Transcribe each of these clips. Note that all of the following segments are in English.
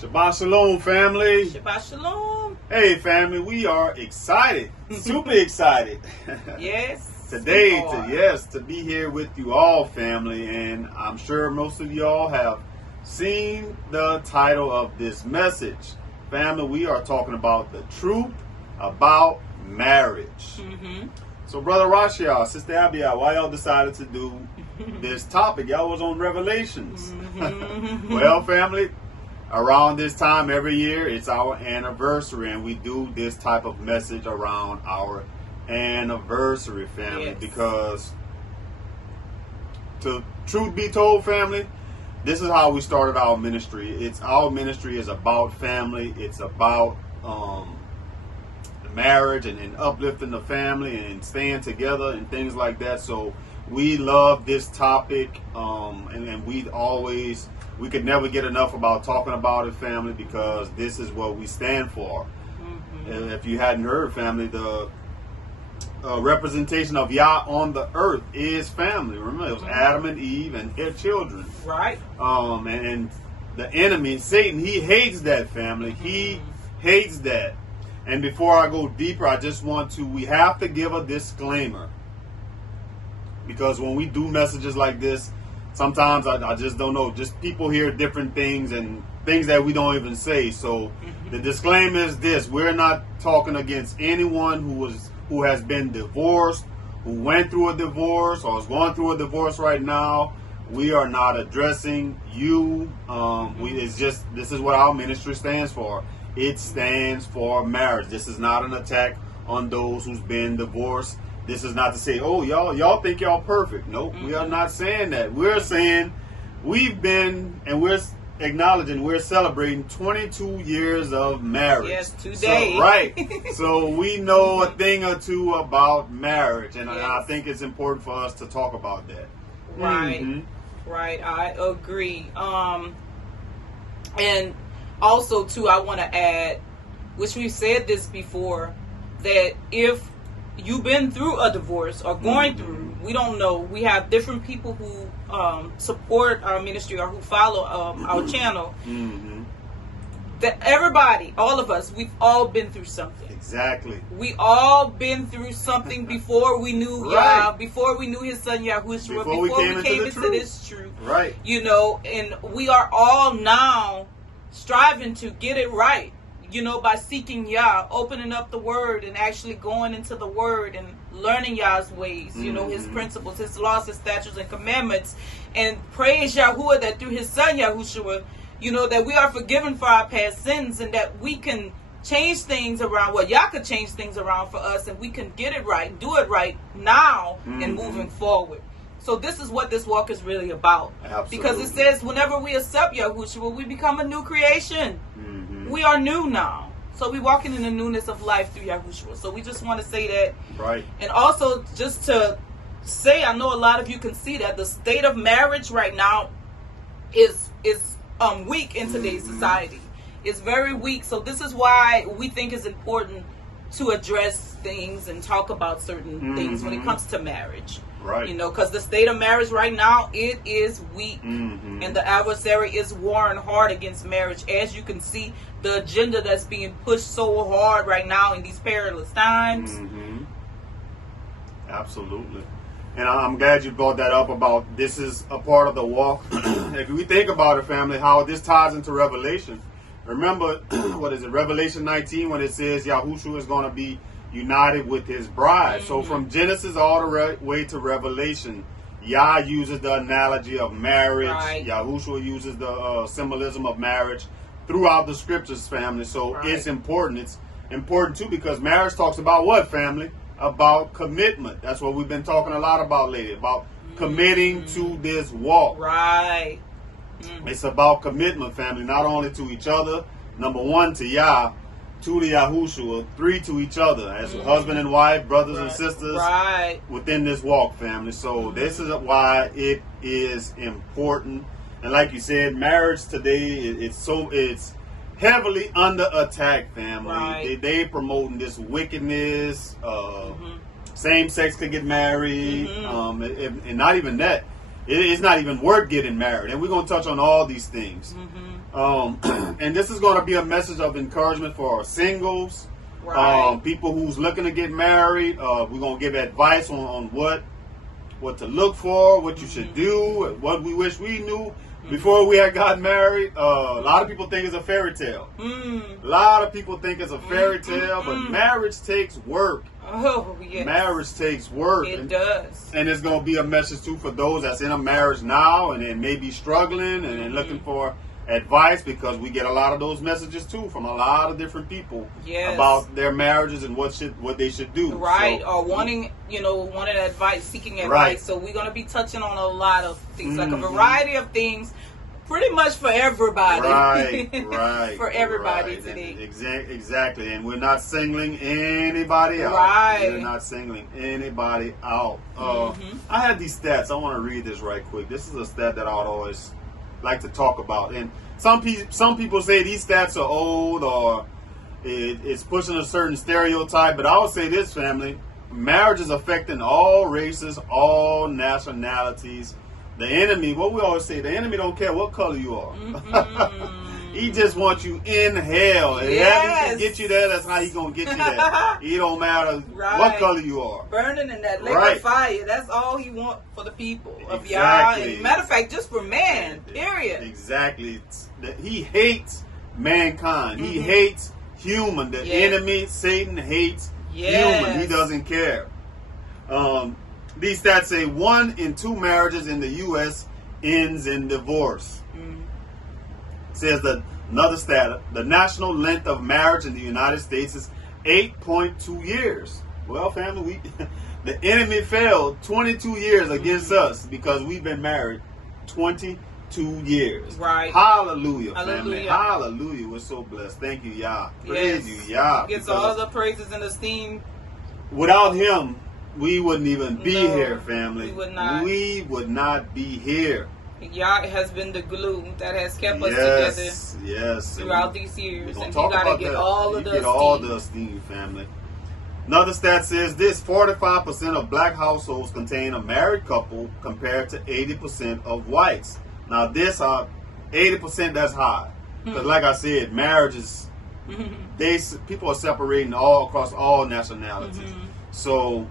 Shabbat Shalom, family. Shabbat Shalom. Hey, family, we are excited, super excited. Yes. Today, to be here with you all, family, and I'm sure most of y'all have seen the title of this message. Family, we are talking about the truth about marriage. Mm-hmm. So, Brother Rashiel, Sister Abiya, why y'all decided to do this topic? Y'all was on Revelations. Mm-hmm. Well, family, around this time every year, it's our anniversary, and we do this type of message around our anniversary, family, Yes. because to truth be told, family, this is how we started our ministry. Our ministry is about family. It's about marriage and uplifting the family and staying together and things like that. So we love this topic, and we could never get enough about talking about it, family, because this is what we stand for. Mm-hmm. And if you hadn't heard, family, the representation of Yah on the earth is family. Remember, it was Adam and Eve and their children. Right. And the enemy, Satan, he hates that, family. He hates that. And before I go deeper, we have to give a disclaimer. Because when we do messages like this, sometimes I just don't know. Just people hear different things and things that we don't even say. So the disclaimer is this: we're not talking against anyone who has been divorced, who went through a divorce, or is going through a divorce right now. We are not addressing you. This is what our ministry stands for. It stands for marriage. This is not an attack on those who's been divorced. This is not to say, oh, y'all think y'all perfect. Nope, we are not saying that. We're saying we've been, and we're acknowledging, we're celebrating 22 years of marriage. Yes, today. So, right. So we know a thing or two about marriage, and I think it's important for us to talk about that. Right. Mm-hmm. Right. I agree. And also, too, I want to add, which we've said this before, that if you've been through a divorce or going through, we don't know. We have different people who support our ministry or who follow our channel. Mm-hmm. That everybody, all of us, we've all been through something. Exactly. We all been through something before we knew Yah, before we knew His Son Yahuwah, before we came into this truth. Right. You know, and we are all now striving to get it right. You know, by seeking Yah, opening up the Word and actually going into the Word and learning Yah's ways, you know, His principles, His laws, His statutes, and commandments. And praise Yahuwah that through His Son Yahushua, you know, that we are forgiven for our past sins and that we can change things around. Well, Yah could change things around for us and we can get it right, do it right now and moving forward. So this is what this walk is really about. Absolutely. Because it says whenever we accept Yahushua, we become a new creation. We are new now. So we're walking in the newness of life through Yahushua. So we just want to say that. Right. And also just to say, I know a lot of you can see that the state of marriage right now is weak in today's society. It's very weak. So this is why we think it's important to address things and talk about certain things when it comes to marriage. Right. You know, because the state of marriage right now, it is weak. And the adversary is warring hard against marriage. As you can see, the agenda that's being pushed so hard right now in these perilous times. Absolutely. And I'm glad you brought that up about this is a part of the walk. If we think about it, family, how this ties into Revelation. Remember, what is it, Revelation 19, when it says Yahushua is going to be united with his bride. So from Genesis all the way to Revelation, Yah uses the analogy of marriage. Right. Yahushua uses the symbolism of marriage throughout the scriptures, family. So it's important. It's important too because marriage talks about what, family? About commitment. That's what we've been talking a lot about lately, about committing to this walk. Right. It's about commitment, family, not only to each other, number one, to Yah, two, to Yahushua, three, to each other, as a husband and wife, brothers and sisters, within this walk, family. So this is why it is important. And like you said, marriage today, it's heavily under attack, family. Right. They promoting this wickedness. Same sex could get married, and not even that. it's not even worth getting married. And we're going to touch on all these things. And this is going to be a message of encouragement for our singles, Right. people who's looking to get married. We're going to give advice on what to look for, what you should do, what we wish we knew before we had gotten married. A lot of people think it's a fairy tale. A lot of people think it's a fairy tale, but marriage takes work. Oh, yes. Marriage takes work. It does. And it's going to be a message, too, for those that's in a marriage now and may be struggling and looking for advice, because we get a lot of those messages, too, from a lot of different people about their marriages and what they should do. Right. So, or wanting advice, seeking advice. Right. So we're going to be touching on a lot of things, like a variety of things, pretty much for everybody. Right. For everybody today. Exactly. And we're not singling anybody out. Right. We're not singling anybody out. I had these stats. I want to read this right quick. This is a stat that I would always like to talk about. And some people say these stats are old, or it's pushing a certain stereotype. But I would say this, family. Marriage is affecting all races, all nationalities. The enemy, what we always say, the enemy don't care what color you are. He just wants you in hell. And if he can get you there, that's how he's going to get you there. It don't matter what color you are. Burning in that lake of fire. That's all he wants for the people of Yah. And matter of fact, just for man, period. Exactly. He hates mankind. He hates human. The enemy, Satan, hates human. He doesn't care. These stats say 1 in 2 marriages in the U.S. ends in divorce. Says that another stat, the national length of marriage in the United States is 8.2 years. Well, family, the enemy failed 22 years against us because we've been married 22 years. Right. Hallelujah, family. Hallelujah. We're so blessed. Thank you, Yah. Praise you, Yah. He gets all the praises and esteem. Without him, we wouldn't even be here, family. We would not. We would not be here. Yah has been the glue that has kept us together throughout these years. And you got to get all of the esteem. Get all the esteem, family. Another stat says this: 45% of black households contain a married couple compared to 80% of whites. Now, this 80%, that's high. Because like I said, marriage is, people are separating all across all nationalities. So,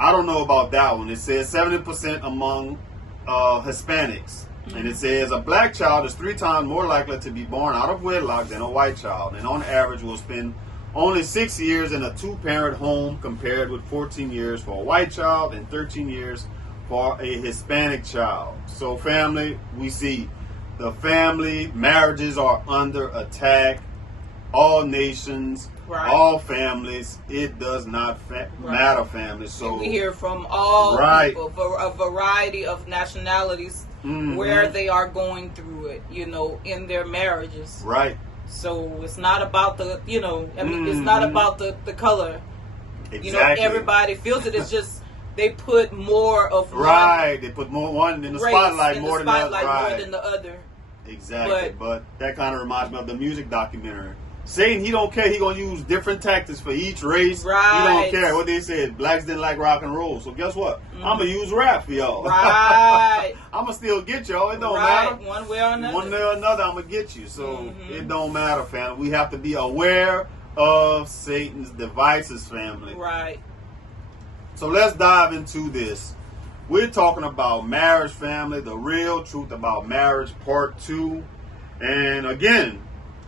I don't know about that one. It says 70% among Hispanics. And it says a black child is 3 times more likely to be born out of wedlock than a white child. And on average will spend only 6 years in a 2-parent home, compared with 14 years for a white child and 13 years for a Hispanic child. So family, we see the family marriages are under attack. All nations, all families. It does not matter, family. So we hear from all people, a variety of nationalities, where they are going through it, in their marriages. Right. So it's not about the, it's not about the color. Exactly. Everybody feels it. It's just they put more of one. They put one in the spotlight more than the other. Exactly. But that kind of reminds me of the music documentary. Satan, he don't care. He gonna use different tactics for each race. Right. He don't care. What they said, blacks didn't like rock and roll. So guess what? I'm gonna use rap for y'all. Right. I'm gonna still get y'all. It don't matter. One way or another. One way or another, I'm gonna get you. So it don't matter, family. We have to be aware of Satan's devices, family. Right. So let's dive into this. We're talking about marriage, family, the real truth about marriage, part 2. And again,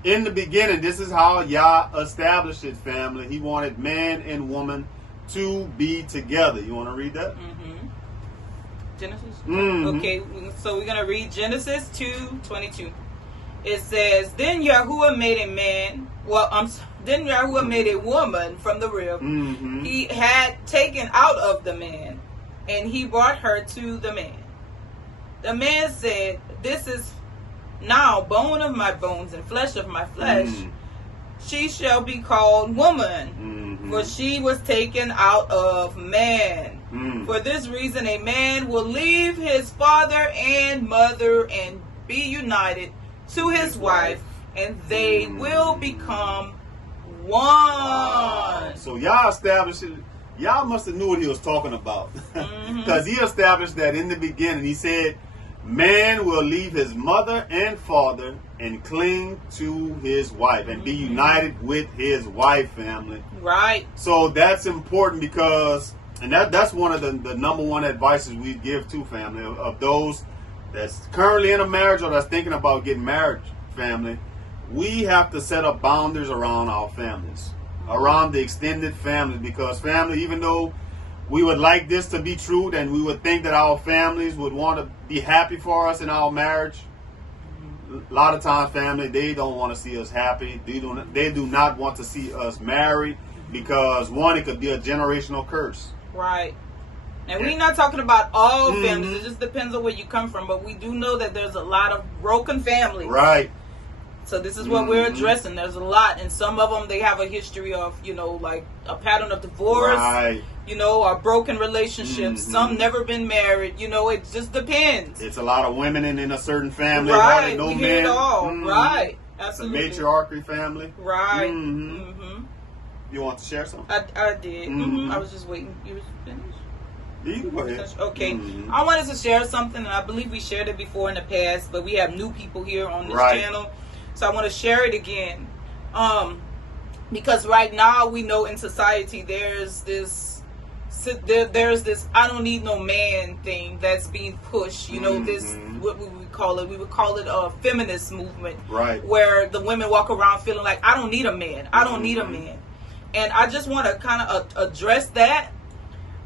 in the beginning, this is how Yah established it, family. He wanted man and woman to be together. You want to read that? Genesis? Okay, so we're going to read Genesis 2:22. It says, Then Yahuwah made a man, then Yahuwah made a woman from the rib he had taken out of the man, and he brought her to the man. The man said, This is now bone of my bones and flesh of my flesh. She shall be called woman, for she was taken out of man. For this reason a man will leave his father and mother and be united to his wife, and they will become one. So Yah established it. Y'all must have knew what he was talking about. Because he established that in the beginning. He said, man will leave his mother and father and cling to his wife and be united with his wife, family. Right. So that's important because, and that's one of the number one advices we give to family, of those that's currently in a marriage or that's thinking about getting married, family. We have to set up boundaries around our families, around the extended family, because family, even though we would like this to be true and we would think that our families would want to be happy for us in our marriage, a lot of times, family, they don't want to see us happy. They do not want to see us married because, one, it could be a generational curse. Right. And we're not talking about all families. It just depends on where you come from. But we do know that there's a lot of broken families. Right. So this is what we're addressing. There's a lot. And some of them, they have a history of, like a pattern of divorce. Right. Or broken relationships. Some never been married. It just depends. It's a lot of women in a certain family. Right. No we men. hear it all. Right. Absolutely. It's a matriarchy family. Right. You want to share something? I did. I was just waiting. You was finished? You can go ahead. Okay. I wanted to share something, and I believe we shared it before in the past, but we have new people here on this channel. So I want to share it again. Because right now we know in society there's this I don't need no man thing that's being pushed. This, what we would call it. We would call it a feminist movement. Right. Where the women walk around feeling like, I don't need a man. I don't need a man. And I just want to kind of address that.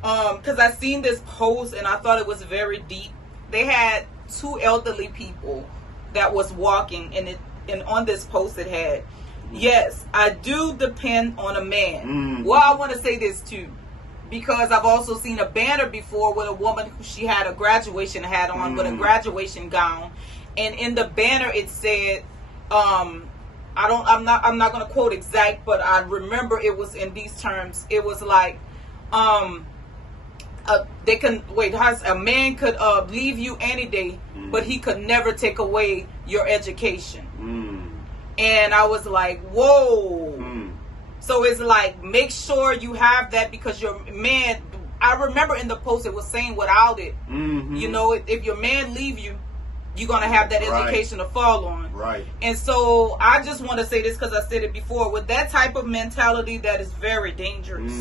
Because I seen this post and I thought it was very deep. They had two elderly people that was walking, and on this post it had, yes, I do depend on a man. Well, I want to say this too, because I've also seen a banner before with a woman who she had a graduation hat on with a graduation gown, and in the banner it said, I'm not going to quote exact, but I remember it was in these terms. It was like, a man could leave you any day, but he could never take away your education. And I was like, whoa. So it's like, make sure you have that, because your man, I remember in the post it was saying without it, if your man leave you, you're going to have that education to fall on. Right. And so I just want to say this because I said it before. With that type of mentality, that is very dangerous.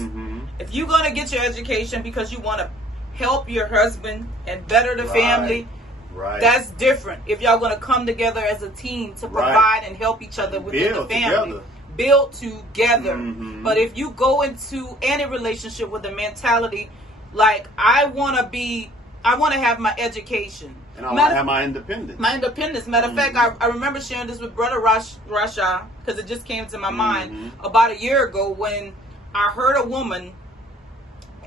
If you're going to get your education because you want to help your husband and better the family, that's different. If y'all going to come together as a team to provide and help each other within the family. Build together. But if you go into any relationship with a mentality like, I want to have my education. And I want to have my independence. Matter of fact, I remember sharing this with Brother Rasha, because it just came to my mind about a year ago when I heard a woman,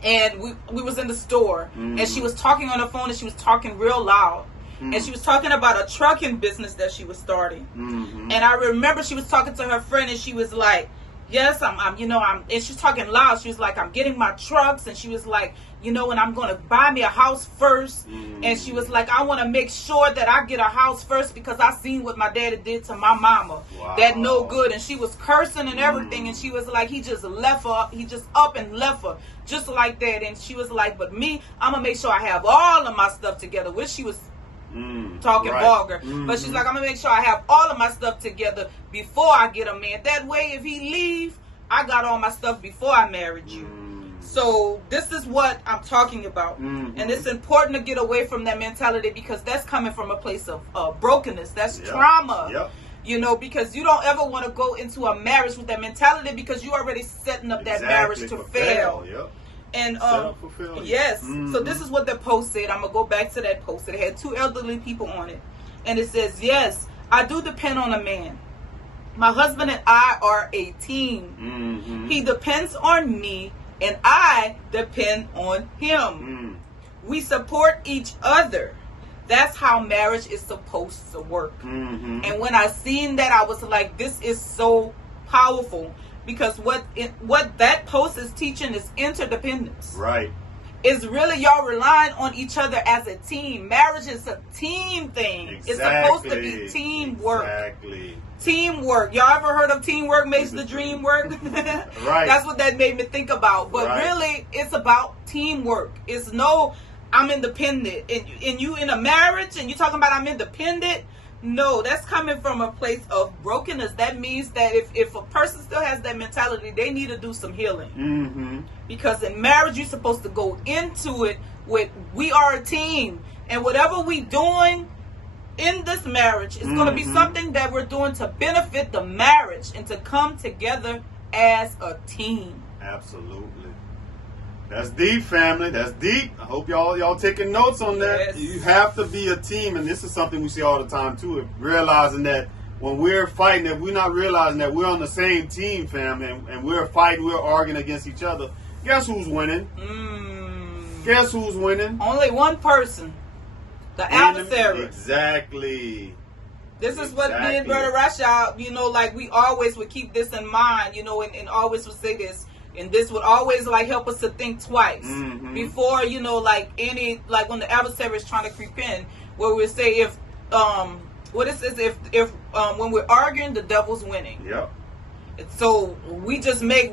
and we was in the store, and she was talking on the phone, and she was talking real loud. And she was talking about a trucking business that she was starting. And I remember she was talking to her friend, and she was like, yes, I'm and she's talking loud. She was like, I'm getting my trucks. And she was like, and I'm going to buy me a house first. And she was like, I want to make sure that I get a house first because I seen what my daddy did to my mama. That no good. And she was cursing and everything. And she was like, he just left her. He just up and left her just like that. And she was like, but me, I'm going to make sure I have all of my stuff together, which she was talking vulgar. But she's like, I'm gonna make sure I have all of my stuff together before I get a man. That way, if he leave, I got all my stuff before I married you. So this is what I'm talking about. And it's important to get away from that mentality, because that's coming from a place of brokenness. That's trauma. Because you don't ever want to go into a marriage with that mentality, because you're already setting up that marriage to fail. And yes, so this is what the post said. I'm gonna go back to that post. It had two elderly people on it, and it says, yes, I do depend on a man. My husband and I are a team. He depends on me, and I depend on him. We support each other. That's how marriage is supposed to work. And when I seen that, I was like, this is so powerful. Because what that post is teaching is interdependence. It's really y'all relying on each other as a team. Marriage is a team thing. Exactly. It's supposed to be teamwork. Exactly. Teamwork. Y'all ever heard of teamwork makes the dream work? Right. That's what that made me think about. But really, it's about teamwork. It's no, I'm independent. And you in a marriage and you talking about I'm independent? No, that's coming from a place of brokenness. That means that if a person still has that mentality, they need to do some healing. Mm-hmm. Because in marriage, you're supposed to go into it with, we are a team. And whatever we doing in this marriage is going to be something that we're doing to benefit the marriage and to come together as a team. Absolutely. That's deep, family. That's deep. I hope y'all taking notes on that. Yes. You have to be a team, and this is something we see all the time too. Realizing that when we're fighting, if we're not realizing that we're on the same team, family, and we're fighting, we're arguing against each other. Guess who's winning? Guess who's winning? Only one person. The adversary. Exactly. This is what me and Brother Rasha, like we always would keep this in mind, and always would say this. And this would always like help us to think twice before, like when the adversary is trying to creep in, where we say if when we're arguing, the devil's winning. Yep. So we just make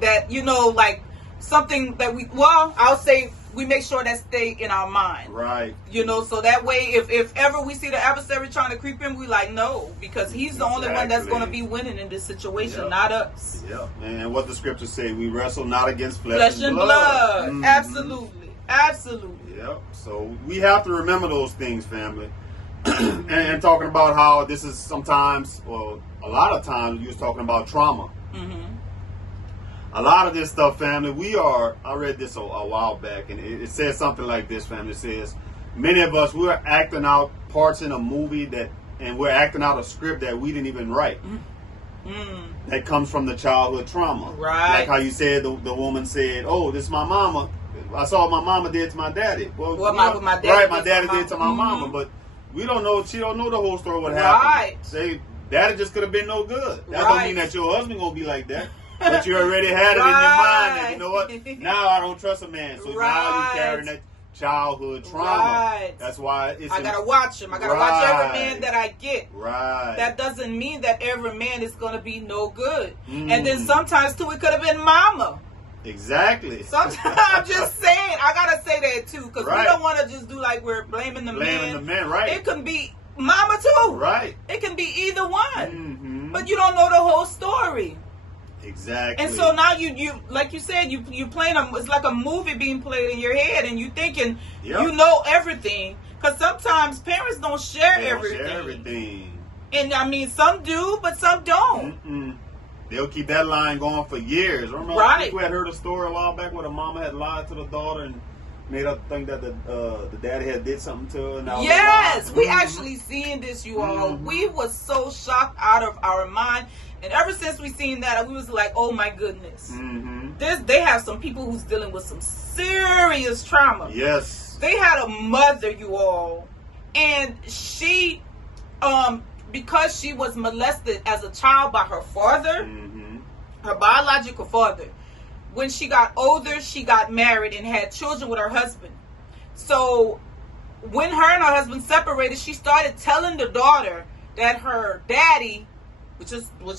that, like something that I'll say we make sure that stay in our mind. Right. So that way if ever we see the adversary trying to creep in, we like, no, because he's the only one that's going to be winning in this situation, not us. Yep. And what the scriptures say, we wrestle not against flesh and blood. Absolutely. Yep. So we have to remember those things, family. and talking about how this is sometimes, well, a lot of times you was talking about trauma. A lot of this stuff, family, I read this a while back, and it says something like this, family. It says, many of us, we're acting out parts in a movie and we're acting out a script that we didn't even write. That comes from the childhood trauma. Right. Like how you said, the woman said, oh, this is my mama. I saw what my mama did to my daddy. Well, my daddy did to my mama, but we don't know, she don't know the whole story, what Right. happened. Daddy just could have been no good. That don't mean that your husband going to be like that. But you already had it in your mind that, you know what, now I don't trust a man. So now you carrying that childhood trauma. That's why I got to watch him. I got to watch every man that I get. Right. That doesn't mean that every man is going to be no good. And then sometimes, too, it could have been mama. Exactly. Sometimes I'm just saying, I got to say that, too, because we don't want to just do like we're blaming the man. Blaming the man, right. It can be mama, too. Right. It can be either one. But you don't know the whole story. Exactly. And so now you like you said, you playing it's like a movie being played in your head, and you thinking you know everything, because sometimes parents don't share everything. And I mean, some do, but some don't. They'll keep that line going for years. Remember, I think we had heard a story a while back where the mama had lied to the daughter and made her think that the daddy had did something to her. And yes, we actually seen this, you all. We was so shocked out of our mind. And ever since we seen that, we was like, oh my goodness. They have some people who's dealing with some serious trauma. Yes. They had a mother, you all. And she, because she was molested as a child by her father, her biological father, when she got older, she got married and had children with her husband. So when her and her husband separated, she started telling the daughter that her daddy, which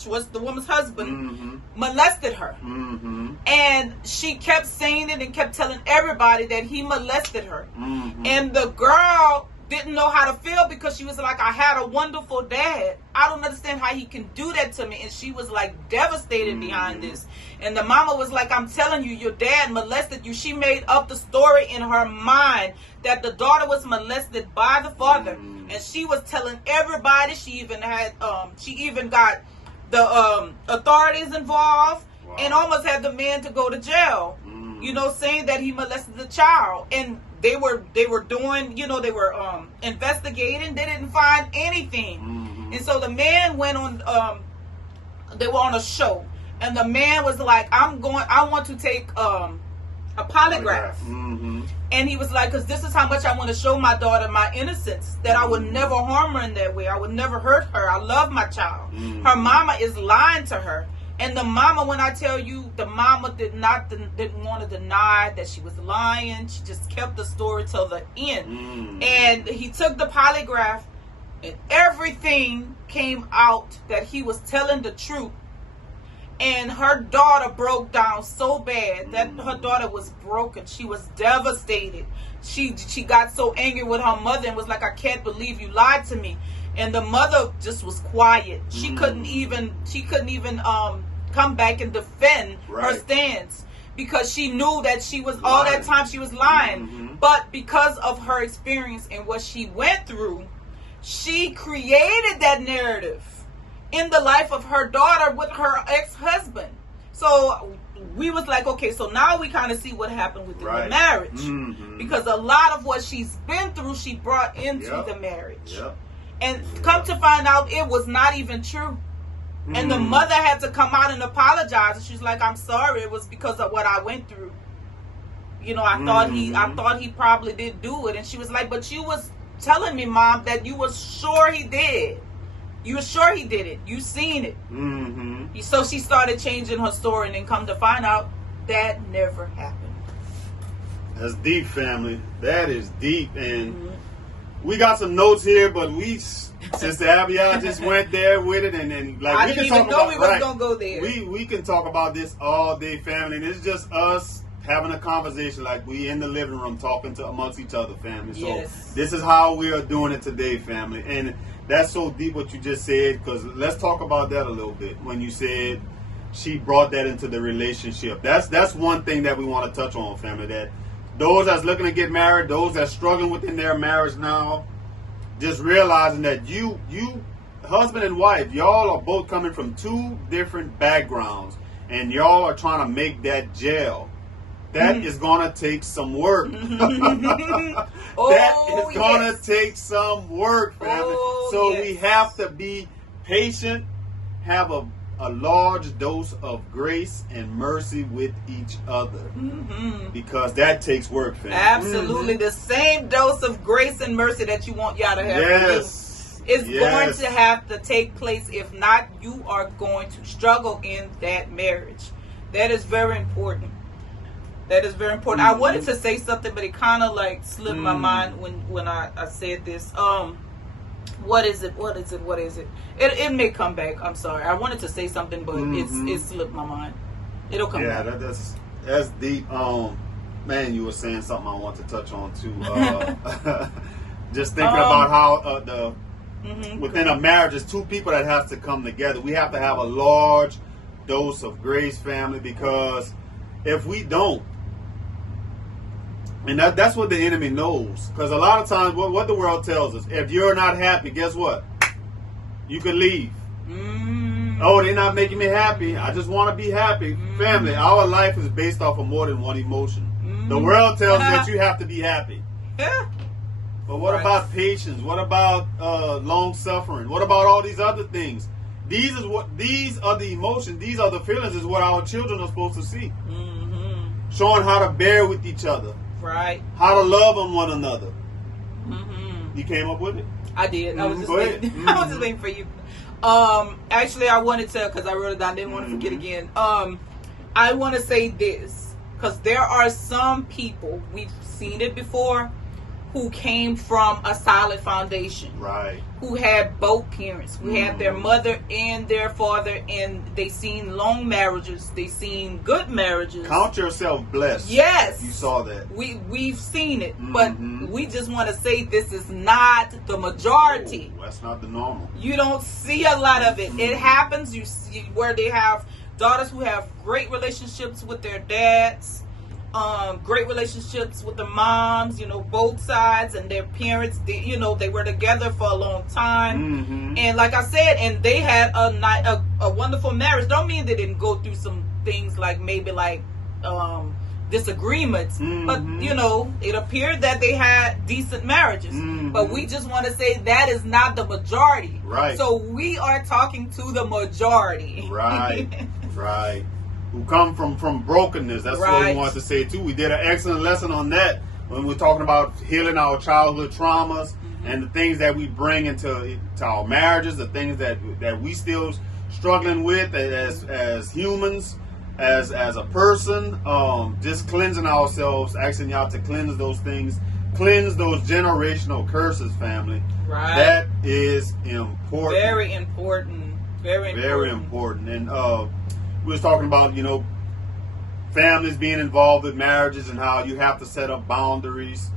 was the woman's husband, molested her. And she kept saying it and kept telling everybody that he molested her. And the girl didn't know how to feel, because she was like, I had a wonderful dad. I don't understand how he can do that to me. And she was like devastated behind this. And the mama was like, I'm telling you, your dad molested you. She made up the story in her mind that the daughter was molested by the father. And she was telling everybody. She even got the authorities involved, and almost had the man to go to jail, saying that he molested the child. And they were doing, they were investigating. They didn't find anything. And so the man went on, they were on a show, and the man was like, I want to take a polygraph. And he was like, because this is how much I want to show my daughter my innocence, that I would never harm her in that way. I would never hurt her. I love my child. Her mama is lying to her. And the mama, when I tell you, the mama didn't want to deny that she was lying. She just kept the story till the end. And he took the polygraph, and everything came out that he was telling the truth. And her daughter broke down so bad that her daughter was broken. She was devastated. She got so angry with her mother and was like, I can't believe you lied to me. And the mother just was quiet. She couldn't even come back and defend her stance, because she knew that she was all that time she was lying. But because of her experience and what she went through, she created that narrative in the life of her daughter with her ex-husband. So we was like, okay, so now we kind of see what happened within the marriage. Because a lot of what she's been through, she brought into the marriage. And come to find out, it was not even true. And the mother had to come out and apologize. And she's like, I'm sorry, it was because of what I went through. You know, I thought he probably did do it. And she was like, but you was telling me, Mom, that you was sure he did. You were sure he did it. You seen it. So she started changing her story, and then come to find out that never happened. That's deep, family. That is deep. And we got some notes here, but Sister Abigail just went there with it, and like I didn't even know we was gonna go there. We can talk about this all day, family. And it's just us having a conversation like we in the living room talking amongst each other, family. So this is how we are doing it today, family. And that's so deep what you just said, because let's talk about that a little bit. When you said she brought that into the relationship, that's one thing that we want to touch on, family. That those that's looking to get married, those that's struggling within their marriage now, just realizing that you husband and wife, y'all are both coming from two different backgrounds, and y'all are trying to make that gel. That is going to take some work. That is going to take some work, family. We have to be patient, have a large dose of grace and mercy with each other, because that takes work, family. Absolutely. The same dose of grace and mercy that you want y'all to have is going to have to take place. If not, you are going to struggle in that marriage. That is very important. That is very important. I wanted to say something, but it kind of like slipped my mind when I said this. What is it? It may come back. I'm sorry. I wanted to say something, but it slipped my mind. It'll come back. Yeah, that's deep. Man, you were saying something I want to touch on too. Just thinking about how within a marriage, there's two people that have to come together. We have to have a large dose of grace, family, because if we don't, and that's what the enemy knows. Because a lot of times, what the world tells us, if you're not happy, guess what? You can leave. Oh, they're not making me happy. I just want to be happy. Family, our life is based off of more than one emotion. The world tells you that you have to be happy. But what about patience? What about long suffering? What about all these other things? These are the emotions. These are the feelings. Is what our children are supposed to see. Showing how to bear with each other. Right. How to love on one another. You came up with it? I did. I was just waiting. I was just waiting for you. Actually, I wanted to, because I wrote it down. I didn't want to forget again. I want to say this, because there are some people, we've seen it before, who came from a solid foundation. Right. Who had both parents. Who had their mother and their father, and they seen long marriages. They seen good marriages. Count yourself blessed. Yes. You saw that. We've seen it. But we just want to say this is not the majority. Oh, that's not the normal. You don't see a lot of it. It happens. You see where they have daughters who have great relationships with their dads. Great relationships with the moms, both sides, and their parents, they were together for a long time. And like I said, and they had a wonderful marriage. Don't mean they didn't go through some things like maybe disagreements, but it appeared that they had decent marriages. But we just want to say that is not the majority. Right. So we are talking to the majority. Right. Right. Who come from brokenness. That's what we want to say too. We did an excellent lesson on that when we're talking about healing our childhood traumas and the things that we bring into our marriages, the things that we still struggling with as humans, as a person. Just cleansing ourselves, asking y'all to cleanse those things, cleanse those generational curses, family. Right. That is important. Very important. Very important. Very important. And we was talking about, families being involved with marriages and how you have to set up boundaries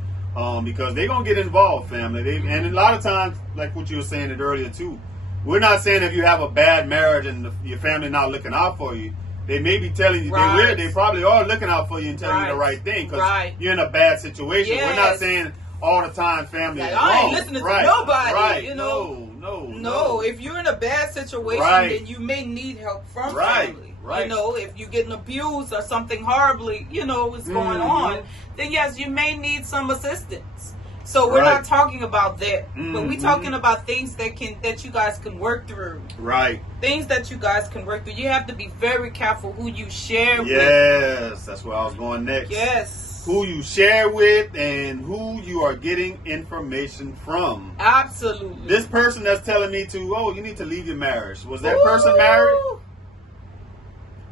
because they're going to get involved, family. And a lot of times, like what you were saying it earlier too, we're not saying if you have a bad marriage and your family not looking out for you. They may be telling you, they probably are looking out for you and telling you the right thing because you're in a bad situation. Yes. We're not saying all the time family is I wrong. ain't listening to nobody. Right. No. If you're in a bad situation, then you may need help from family. Right. If you're getting abused or something horribly, is going on, then yes, you may need some assistance. So we're not talking about that, but we're talking about things that you guys can work through. Right. Things that you guys can work through. You have to be very careful who you share with. Yes, that's where I was going next. Yes. Who you share with and who you are getting information from. Absolutely. This person that's telling me you need to leave your marriage. Was that person married?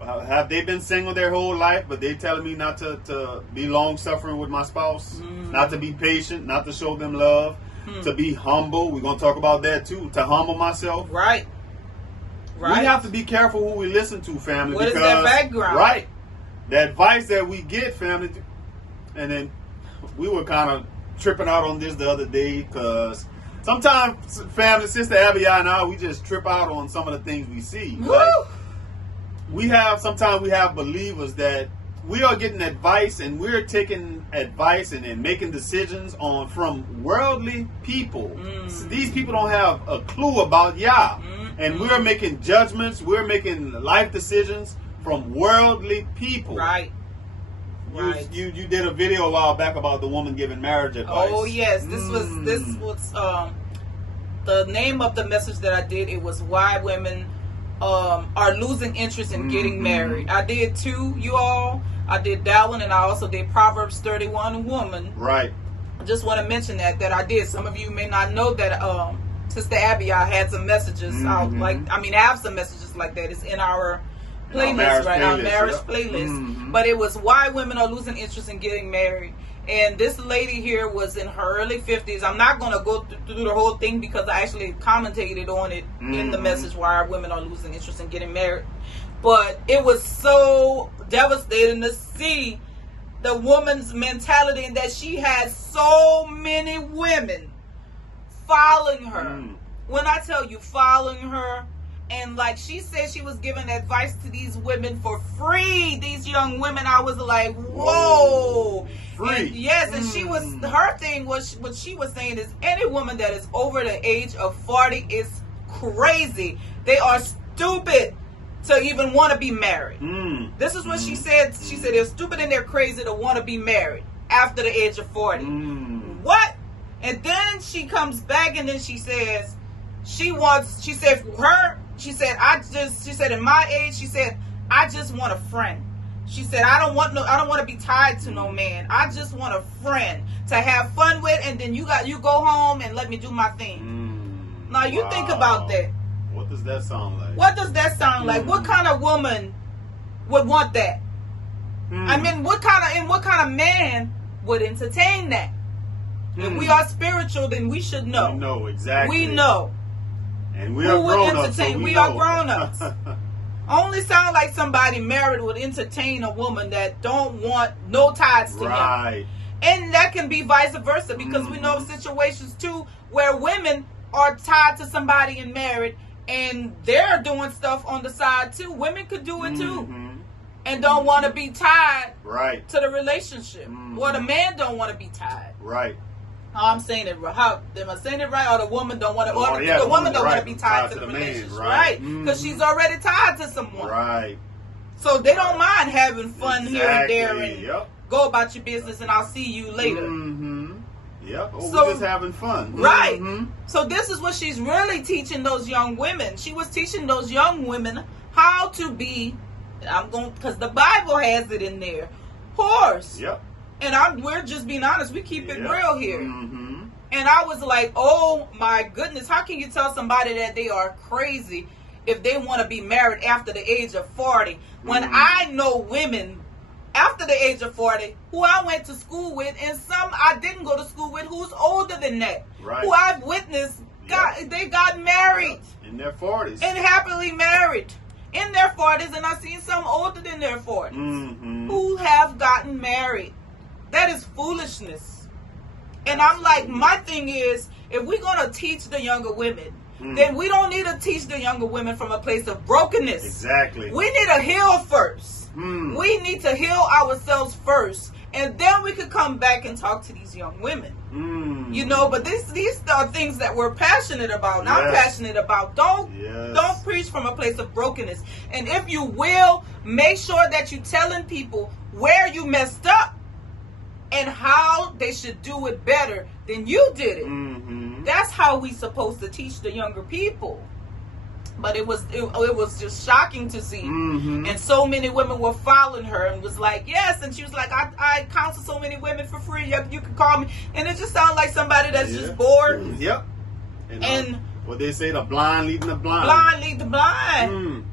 Have they been single their whole life, but they telling me not to be long-suffering with my spouse, not to be patient, not to show them love, to be humble. We're going to talk about that too, to humble myself. Right. We have to be careful who we listen to, family. What is their background? Right. The advice that we get, family, and then we were kind of tripping out on this the other day because sometimes, family, Sister Abby and I, we just trip out on some of the things we see. Sometimes we have believers that we are getting advice and we're taking advice and making decisions from worldly people. So these people don't have a clue about Yah. And we're making judgments, we're making life decisions from worldly people. Right. You did a video a while back about the woman giving marriage advice. Oh yes, this was the name of the message that I did. It was why women are losing interest in getting married. I did two, you all. I did that one, and I also did Proverbs 31 woman. Right. I just want to mention that I did. Some of you may not know that Sister Abby, I had some messages out. I have some messages like that. It's in our playlist, our marriage playlist. But it was why women are losing interest in getting married. And this lady here was in her early 50s. I'm not going to go through the whole thing because I actually commentated on it in the message why women are losing interest in getting married. But it was so devastating to see the woman's mentality and that she had so many women following her. When I tell you following her, and like she said she was giving advice to these women for free. These young women, I was like, whoa. Free. And she was, her thing was, what she was saying is any woman that is over the age of 40 is crazy. They are stupid to even want to be married. This is what she said. She said they're stupid and they're crazy to want to be married after the age of 40. What? And then she comes back and then she says, she said in my age, she said, I just want a friend. She said, I don't want to be tied to no man. I just want a friend to have fun with, and then you go home and let me do my thing. Now you think about that. What does that sound like? What kind of woman would want that? I mean, what kind of man would entertain that? If we are spiritual, then we should know. We know exactly. We know. And we are grown-ups. So we are grown-ups. Only sound like somebody married would entertain a woman that don't want no ties to him. And that can be vice versa because we know situations too where women are tied to somebody and married and they're doing stuff on the side too. Women could do it too. And don't want to be tied to the relationship. Or the man don't want to be tied. Right. I'm saying it right. Am I saying it right? Or the woman don't want to? The woman don't want to be tied to the relationship, right? Because she's already tied to someone, right? So they don't mind having fun here and there and go about your business, and I'll see you later. Yep. Oh, we're just having fun, right? So this is what she's really teaching those young women. She was teaching those young women how to be. Because the Bible has it in there. Whores. Yep. And we're just being honest. We keep it real here. And I was like, oh my goodness, how can you tell somebody that they are crazy if they want to be married after the age of 40. When I know women after the age of 40 who I went to school with, and some I didn't go to school with who's older than that, who I've witnessed, they got married. In their 40s. And happily married. In their 40s, and I've seen some older than their 40s who have gotten married. That is foolishness. And I'm like, my thing is, if we're going to teach the younger women, then we don't need to teach the younger women from a place of brokenness. Exactly. We need to heal first. We need to heal ourselves first, and then we could come back and talk to these young women. You know, but these are things that we're passionate about. And I'm passionate about. Don't preach from a place of brokenness. And if you will, make sure that you're telling people where you messed up and how they should do it better than you did it. That's how we supposed to teach the younger people. But it was just shocking to see. And so many women were following her and was like, yes. And she was like, I counsel so many women for free. You can call me. And it just sounds like somebody that's just bored. And what they say, the blind leading the blind. Blind lead the blind.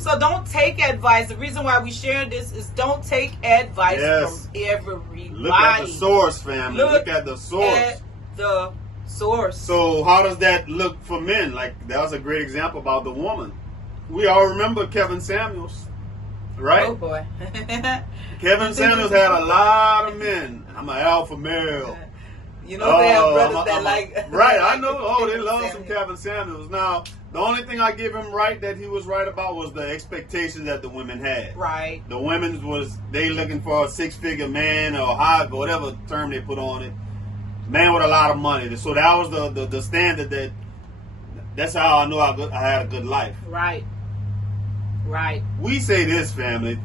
So don't take advice. The reason why we sharing this is don't take advice from everybody. Look at the source, family. Look at the source. At the source. So how does that look for men? Like, that was a great example about the woman. We all remember Kevin Samuels, right? Oh boy. Kevin Samuels had a lot of men. I'm an alpha male. You know, they have brothers that like. Right, I know. Oh, they love some Kevin Samuels. Now, the only thing I give him right that he was right about was the expectations that the women had. Right. The women's was, they looking for a 6-figure man or high, whatever term they put on it. Man with a lot of money. So that was the standard that's how I know I had a good life. Right. Right. We say this, family.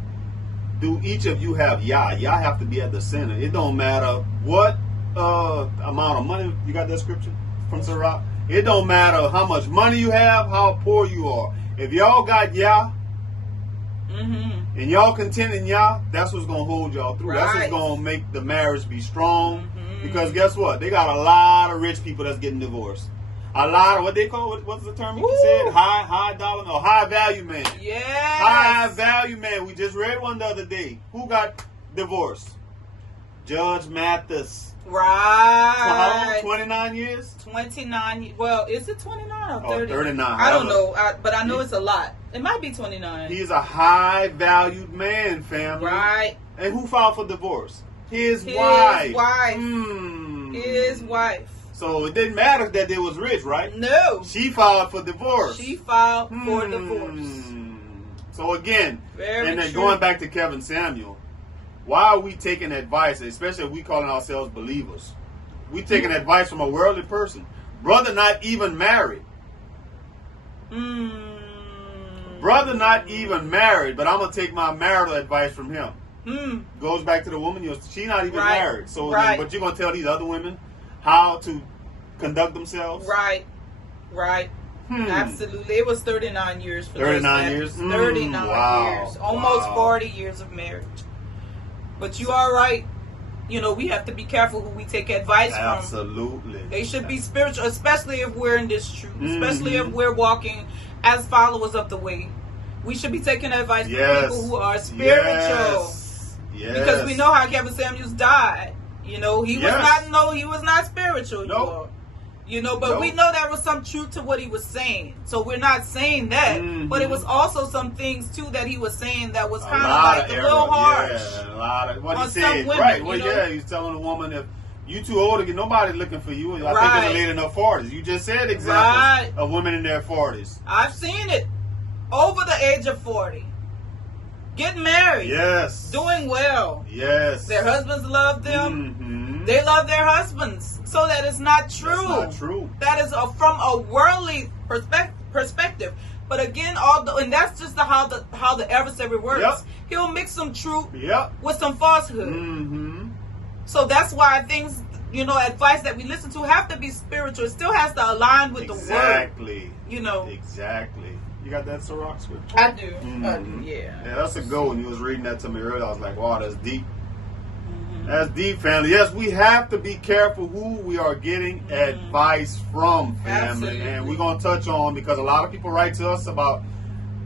Do each of you have Yah? Yah have to be at the center. It don't matter what amount of money. You got that scripture from Sirach? It don't matter how much money you have, how poor you are. If y'all got Yah, and y'all content in Yah, that's what's going to hold y'all through. That's what's going to make the marriage be strong. Because guess what? They got a lot of rich people that's getting divorced. A lot of what they call, what's the term you said? High dollar, no, high value man. Yes. High value man. We just read one the other day. Who got divorced? Judge Mathis. Right. How long? 29 years? 29. Well, is it 29 or 30? 39. I don't know, but I know it's a lot. It might be 29. He's a high valued man, family. Right. And who filed for divorce? His wife. His wife. So it didn't matter that they was rich, right? No. She filed for divorce. She filed for divorce. So again, Very then true. going back to Kevin Samuel, why are we taking advice, especially if we calling ourselves believers? We taking advice from a worldly person. Brother not even married. Brother not even married, but I'm going to take my marital advice from him. Goes back to the woman, she not even married. So, but you're going to tell these other women how to conduct themselves? Right. Absolutely. It was 39 years for 39 years? 39 years. Almost 40 years of marriage. But you are right. You know, we have to be careful who we take advice from. Absolutely. They should be spiritual, especially if we're in this truth. Especially if we're walking as followers of the way. We should be taking advice from people who are spiritual. Because we know how Kevin Samuels died. You know, he was not spiritual. Nope. You know, but we know there was some truth to what he was saying. So we're not saying that. But it was also some things, too, that he was saying that was kind of like a little harsh. Yeah, a lot of what he said. Some women, right. Well, he's telling a woman, if you too old to get nobody looking for you. I think it's late in their 40s. You just said examples of women in their 40s. I've seen it. Over the age of 40. Getting married. Yes. Doing well. Yes. Their husbands love them. They love their husbands. So that is not true. That's not true. That is from a worldly perspective. But again, and that's just how the adversary works. Yep. He'll mix some truth with some falsehood. So that's why things, advice that we listen to have to be spiritual. It still has to align with the word. Exactly. Exactly. You got that Sirach scripture? I do. I do, yeah. Yeah, that's a good one. You was reading that to me earlier. I was like, wow, that's deep. That's deep, family. Yes, we have to be careful who we are getting advice from, family. Absolutely. And we're going to touch on, because a lot of people write to us about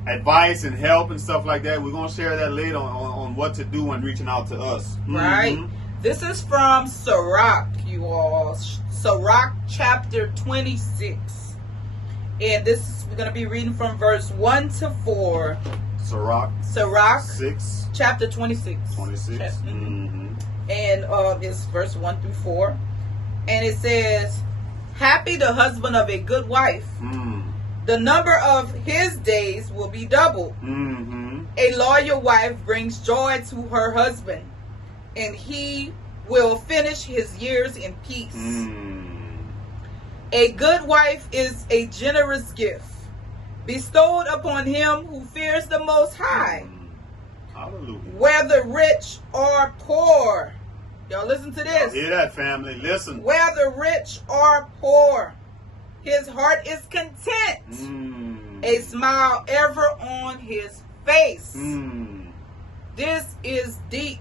advice and help and stuff like that. We're going to share that later on what to do when reaching out to us. Right. This is from Sirach, you all. Sirach chapter 26. And we're going to be reading from verse 1 to 4. Sirach 6. Chapter 26. 26. And it's verse 1 through 4. And it says, happy the husband of a good wife. The number of his days will be doubled. A loyal wife brings joy to her husband, and he will finish his years in peace. A good wife is a generous gift bestowed upon him who fears the Most High. Hallelujah. Whether rich or poor. Y'all listen to this. Hear that, family. Listen. Whether rich or poor, his heart is content. A smile ever on his face. This is deep.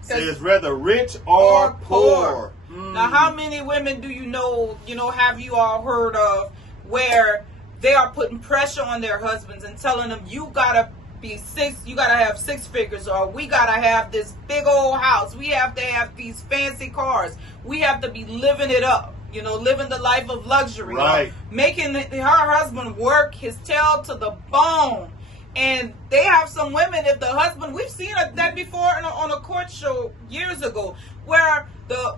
Says whether rich or poor. Now, how many women do you know, have you all heard of where they are putting pressure on their husbands and telling them, you gotta have 6 figures, or we gotta have this big old house, we have to have these fancy cars, we have to be living it up, living the life of luxury, right? Making her husband work his tail to the bone. And they have some women, if the husband, we've seen that before on a court show years ago, where the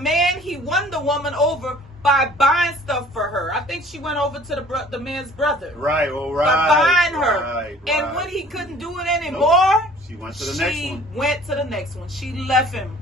man, he won the woman over by buying stuff for her. I think she went over to the man's brother. Right, all right. By buying her. Right. And when he couldn't do it anymore, she went to the next one. Went to the next one. She left him.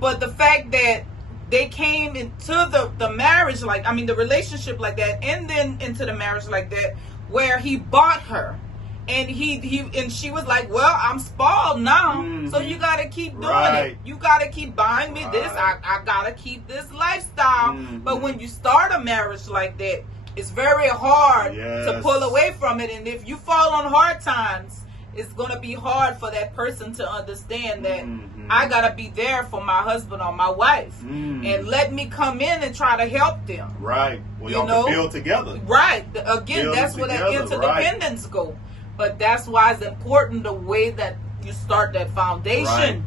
But the fact that they came into the marriage, the relationship like that, and then into the marriage like that, where he bought her. And and she was like, well, I'm spoiled now, so you got to keep doing it. You got to keep buying me this. I got to keep this lifestyle. But when you start a marriage like that, it's very hard to pull away from it. And if you fall on hard times, it's going to be hard for that person to understand that I got to be there for my husband or my wife. And let me come in and try to help them. Right. Well, y'all can build together. Right. Again, that's where that interdependence go. But that's why it's important the way that you start that foundation. Right.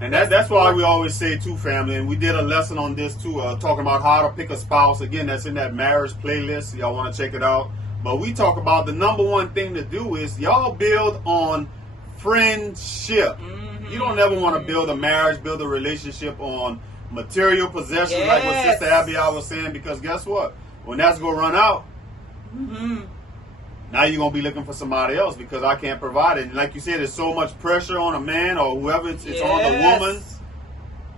And that's why we always say, too, family, and we did a lesson on this, too, talking about how to pick a spouse. Again, that's in that marriage playlist. Y'all want to check it out. But we talk about the number one thing to do is y'all build on friendship. You don't ever want to build a marriage, build a relationship on material possessions, like what Sister Abigail was saying, because guess what? When that's going to run out, now you're going to be looking for somebody else because I can't provide it. And like you said, there's so much pressure on a man or whoever it's on the woman.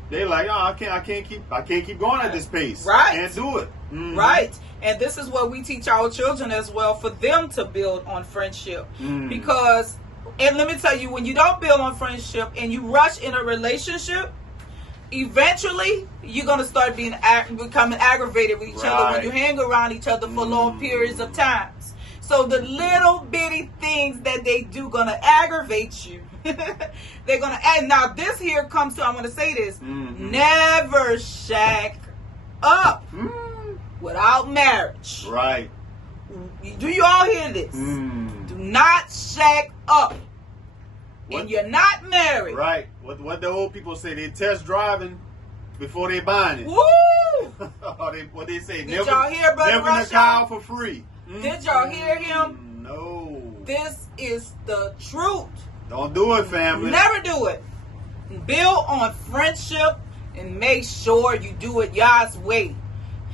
They're like, oh, I can't keep going at this pace. Right. Can't do it. Right. And this is what we teach our children as well, for them to build on friendship. Because, and let me tell you, when you don't build on friendship and you rush in a relationship, eventually you're going to start becoming aggravated with each other when you hang around each other for long periods of times. So the little bitty things that they do going to aggravate you. They're going to add. Now this here comes to, I'm going to say this. Never shack up without marriage. Right. Do you all hear this? Do not shack up. And you're not married. Right. What the old people say, they test driving before they buying it. Woo! What they say? Did y'all hear Brother Never in a car for free. Did y'all hear him? No. This is the truth. Don't do it, family. Never do it. Build on friendship and make sure you do it Yah's way.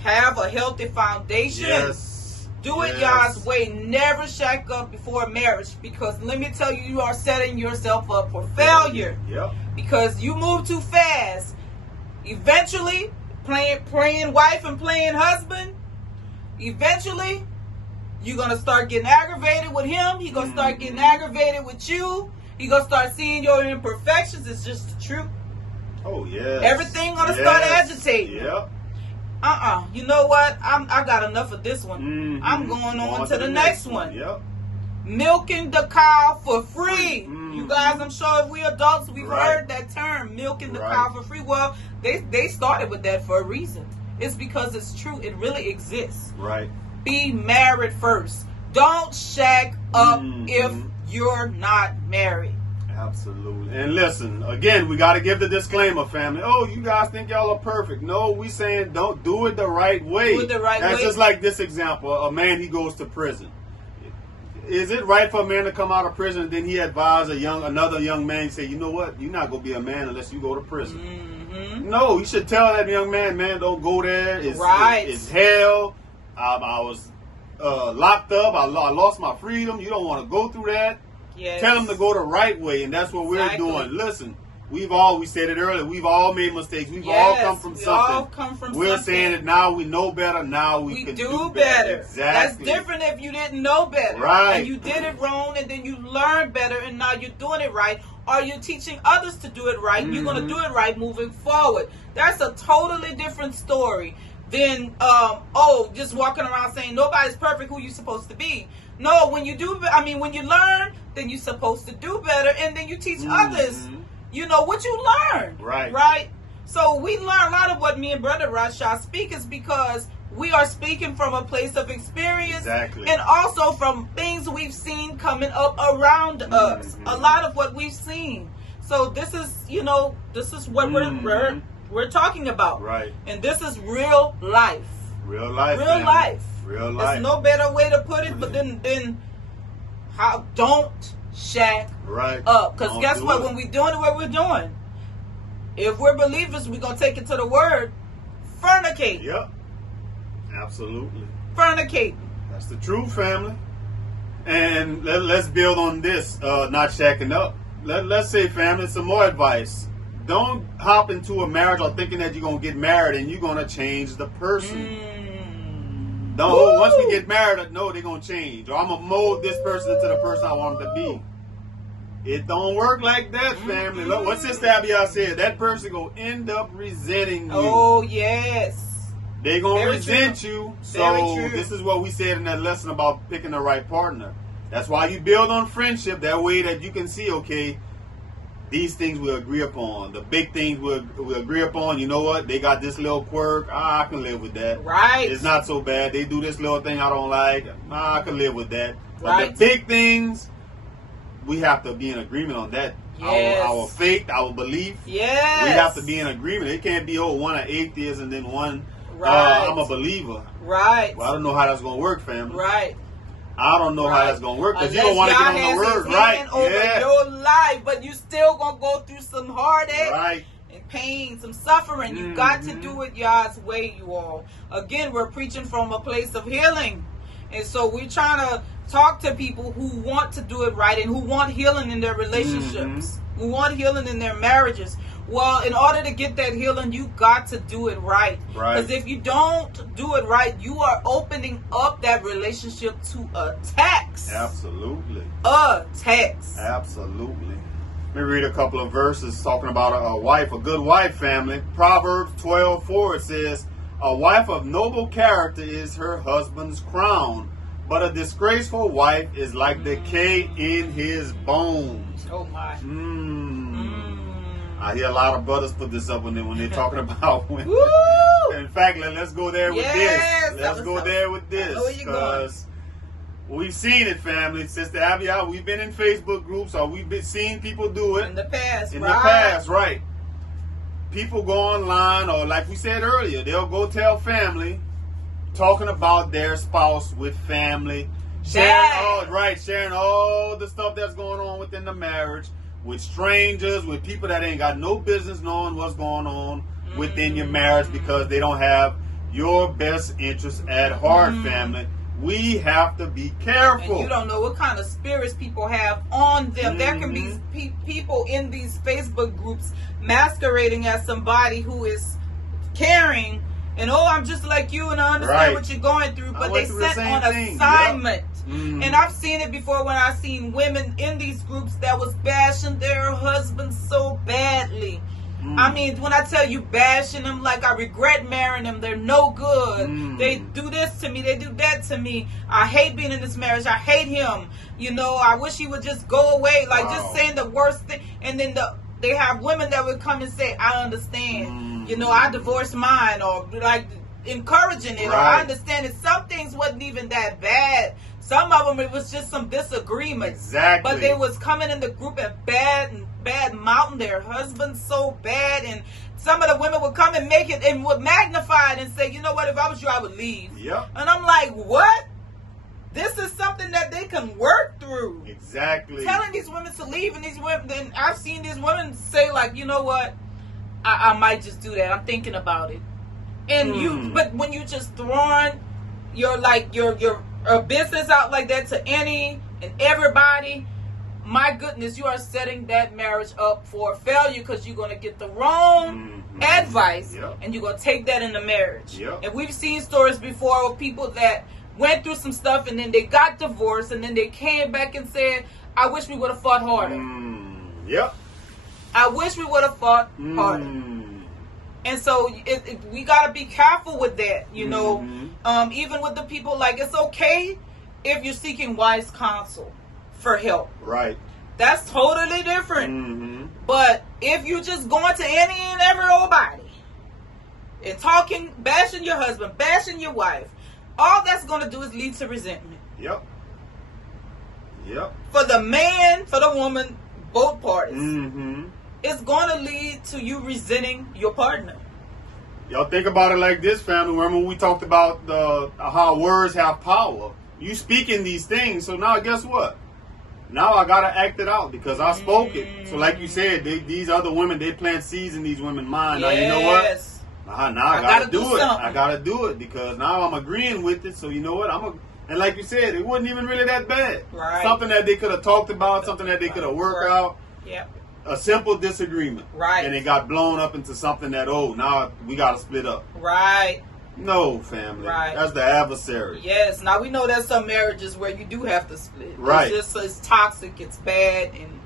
Have a healthy foundation. Yes. Do it Yah's way. Never shack up before marriage, because let me tell you, you are setting yourself up for failure. Yep. Because you move too fast. Eventually, playing wife and playing husband, eventually, you're going to start getting aggravated with him. He's going to start getting aggravated with you. He's going to start seeing your imperfections. It's just the truth. Oh, yeah. Everything going to start agitating. Yep. You know what? I got enough of this one. I'm going on to the next one. Yep. milking the cow for free. You guys, I'm sure if we adults, we've heard that term, milking the cow for free. Well, they started with that for a reason. It's because it's true. It really exists. Right. Be married first. Don't shack up if you're not married. Absolutely. And listen, again, we got to give the disclaimer, family. Oh, you guys think y'all are perfect. No, we saying don't do it the right way. Do it the right way. That's just like this example. A man, he goes to prison. Is it right for a man to come out of prison and then he advise another young man, say, you know what, you're not going to be a man unless you go to prison? No, you should tell that young man, don't go there. It's hell. I was locked up. I lost my freedom. You don't want to go through that. Yes. Tell them to go the right way, and that's what we're doing. Listen, we said it earlier, we've all made mistakes. We've all come from something. We're saying it now, we know better, now we can do better. Exactly. That's different if you didn't know better. Right. And you did it wrong, and then you learned better, and now you're doing it right. Or you're teaching others to do it right, and you're going to do it right moving forward. That's a totally different story than, just walking around saying nobody's perfect, who you supposed to be. No, when you learn, then you're supposed to do better, and then you teach others, what you learned. Right? So we learn a lot of what me and Brother Rasha speak is because we are speaking from a place of experience and also from things we've seen coming up around us. A lot of what we've seen. So this is what we're talking about. Right. And this is real life. Real life. Real life. Real life. There's no better way to put it, but then don't shack up. Because guess what? When we're doing it what we're doing, if we're believers, we're going to take it to the word. Fornicate. Yep. Absolutely. Fornicate. That's the truth, family. And let's build on this, not shacking up. Let's say, family, some more advice. Don't hop into a marriage or thinking that you're going to get married and you're going to change the person. Don't, once we get married, no, they're going to change. Or I'm going to mold this person into the person I want them to be. It don't work like that, family. Look, what Sister Abigail said, that person going to end up resenting you. Oh, yes. They're going to resent you. So this is what we said in that lesson about picking the right partner. That's why you build on friendship. That way that you can see, okay, these things we'll agree upon. The big things we'll agree upon. You know what? They got this little quirk. I can live with that. Right. It's not so bad. They do this little thing I don't like. I can live with that. But the big things, we have to be in agreement on that. Yes. Our faith, our belief. Yes. We have to be in agreement. It can't be, one an atheist and then one, I'm a believer. Right. Well, I don't know how that's going to work, family. Right. I don't know how that's going to work because you don't want to get on the word. Right. Over your life, but you still going to go through some heartache. Right. And pain, some suffering. You got to do it God's way, you all. Again, we're preaching from a place of healing. And so we're trying to talk to people who want to do it right and who want healing in their relationships, who want healing in their marriages. Well, in order to get that healing, you got to do it right. Because if you don't do it right, you are opening up that relationship to attacks. Absolutely. Attacks. Absolutely. Let me read a couple of verses talking about a wife, a good wife, family. Proverbs 12:4, it says, a wife of noble character is her husband's crown, but a disgraceful wife is like decay in his bones. Oh, my. I hear a lot of brothers put this up when they're talking about women. In fact, let's go there with this. Let's go there with this. Because we've seen it, family. Sister Abigail, we've been in Facebook groups or we've been seeing people do it. In the past, the past, right. People go online or like we said earlier, they'll go tell family, talking about their spouse with family. Sharing all the stuff that's going on within the marriage. With strangers, with people that ain't got no business knowing what's going on within your marriage because they don't have your best interests at heart, family. We have to be careful. And you don't know what kind of spirits people have on them. There can be people in these Facebook groups masquerading as somebody who is caring and, I'm just like you and I understand what you're going through, but they sent on assignment. And I've seen it before when I've seen women in these groups that was bashing their husbands so badly. I mean, when I tell you bashing them, like I regret marrying them, they're no good. They do this to me, they do that to me. I hate being in this marriage. I hate him. You know, I wish he would just go away. Like just saying the worst thing. And then they have women that would come and say, I understand. You know, I divorced mine, or like encouraging it. Or I understand it. Some things wasn't even that bad. Some of them, it was just some disagreement. Exactly. But they was coming in the group and bad mouthing their husbands so bad, and some of the women would come and make it and would magnify it and say, you know what, if I was you, I would leave. Yep. And I'm like, what? This is something that they can work through. Exactly. Telling these women to leave, and these women, then I've seen these women say like, you know what, I might just do that. I'm thinking about it. And but when you just throwing your business out like that to any and everybody, my goodness, you are setting that marriage up for failure, because you're going to get the wrong advice, and you're going to take that in the marriage. And we've seen stories before of people that went through some stuff and then they got divorced, and then they came back and said, I wish we would have fought harder. I wish we would have fought harder. And so we got to be careful with that, you know. Even with the people, like, it's okay if you're seeking wise counsel for help. Right. That's totally different. But if you just going to any and every old body and talking, bashing your husband, bashing your wife, all that's going to do is lead to resentment. Yep. For the man, for the woman, both parties. It's going to lead to you resenting your partner. Y'all think about it like this, family. Remember when we talked about how words have power? You speaking these things, so now guess what? Now I gotta act it out because I spoke it. So like you said, these other women, they plant seeds in these women's mind. Now you know what? Now I gotta do it. I gotta do it because now I'm agreeing with it. So you know what? And like you said, it wasn't even really that bad. Right. Something that they could have talked about, something that they could have worked out. Yep. A simple disagreement. Right. And it got blown up into something that, now we gotta split up. Right. No, family. Right. That's the adversary. Yes. Now we know there's some marriages where you do have to split. Right. It's toxic, it's bad, and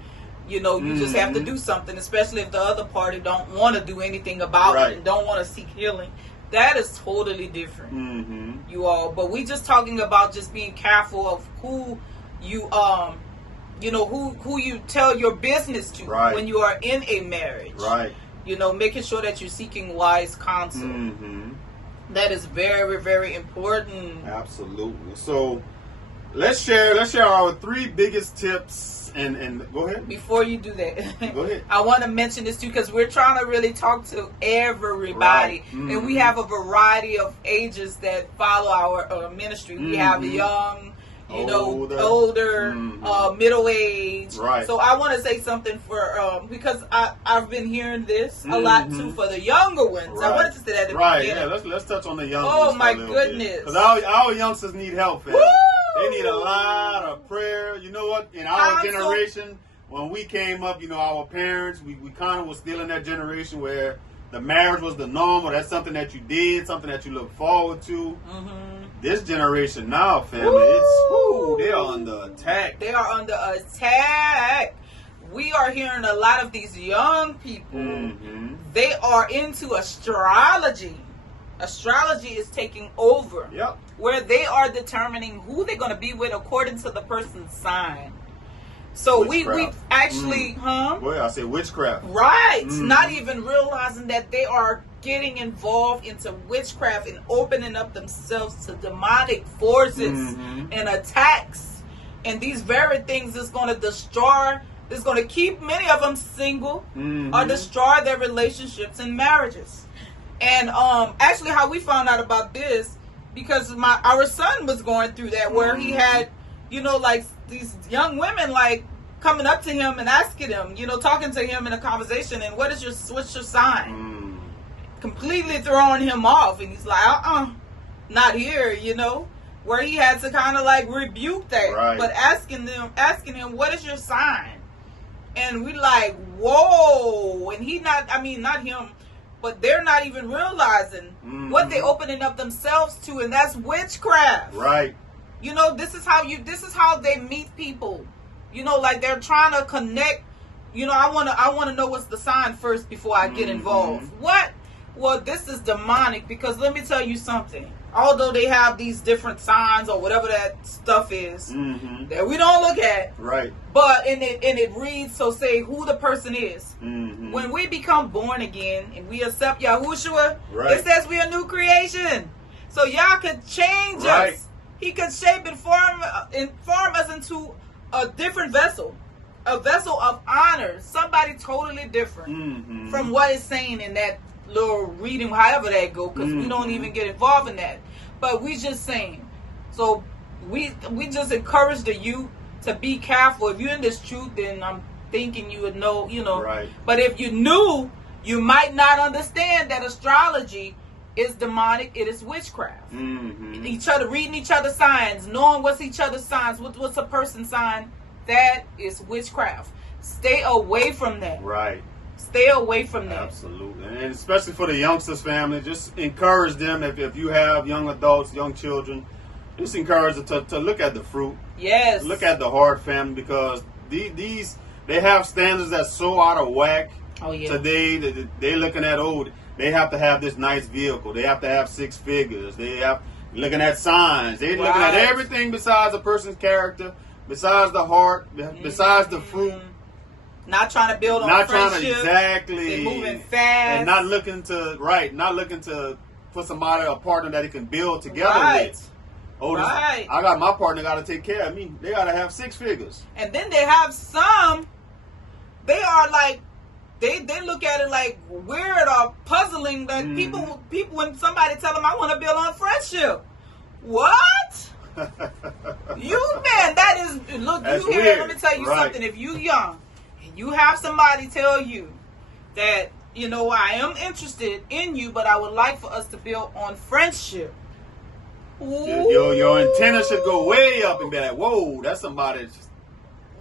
you know, you just have to do something, especially if the other party don't want to do anything about it and don't want to seek healing. That is totally different. You all. But we just talking about just being careful of who you you know, who you tell your business to when you are in a marriage. Right. You know, making sure that you're seeking wise counsel. That is very, very important. Absolutely. So let's share our 3 biggest tips and go ahead. Before you do that, go ahead. I want to mention this too, because we're trying to really talk to everybody. And we have a variety of ages that follow our ministry. We have young, you know, older, middle age. Right. So I want to say something for because I've been hearing this a lot too for the younger ones. Right. I wanted to say that at the beginning. Yeah, let's touch on the youngsters. Oh my goodness! Because our youngsters need help, fam. They need a lot of prayer. You know what? In our generation, when we came up, you know, our parents, we kind of was still in that generation where the marriage was the norm, or that's something that you did, something that you look forward to. This generation now, family, they are under attack. They are under attack. We are hearing a lot of these young people. They are into astrology. Astrology is taking over. Yep. Where they are determining who they're going to be with according to the person's sign. So we actually, Well, I say witchcraft. Right. Not even realizing that they are getting involved into witchcraft and opening up themselves to demonic forces and attacks. And these very things is going to destroy, is going to keep many of them single or destroy their relationships and marriages. And actually how we found out about this, because our son was going through that, where he had, you know, like these young women like coming up to him and asking him, you know, talking to him in a conversation, and what's your sign? Completely throwing him off, and he's like, not here, you know, where he had to kind of like rebuke that, but asking him, what is your sign? And we like, whoa, and not him, but they're not even realizing what they opening up themselves to, and that's witchcraft. Right. You know, this is how they meet people. You know, like they're trying to connect I wanna know what's the sign first before I get involved. What? Well, this is demonic, because let me tell you something. Although they have these different signs or whatever that stuff is that we don't look at, right? But and it reads, so say who the person is. When we become born again and we accept Yahuwah, it says we are a new creation. So Yah could change us. He could shape and form us into a different vessel, a vessel of honor, somebody totally different from what it's saying in that little reading, however that go, because we don't even get involved in that. But we just saying. So we just encourage the youth to be careful. If you're in this truth, then I'm thinking you would know, Right. But if you knew, you might not understand that astrology is demonic. It is witchcraft. Reading each other's signs, knowing what's each other's signs, what's a person's sign, that is witchcraft. Stay away from that. Right. Stay away from that. Absolutely. And especially for the youngsters, family, just encourage them. If you have young adults, young children, just encourage them to look at the fruit. Yes. Look at the heart, family, because they have standards that's so out of whack. Oh, yeah. Today, they're looking at, they have to have this nice vehicle. They have to have 6 figures. They have looking at signs. They're looking at everything besides a person's character, besides the heart, besides the fruit. Not trying to build on friendship. Exactly. They're moving fast. And not looking to put somebody, a partner that he can build together with. I got my partner got to take care of me. They got to have 6 figures. And then they have some, they are like, they look at it like weird or puzzling. That people, when somebody tell them, I want to build on friendship. What? That is, look, that's you here, let me tell you something. If you young, you have somebody tell you that, I am interested in you, but I would like for us to build on friendship. Your antenna should go way up and be like, whoa, that's somebody.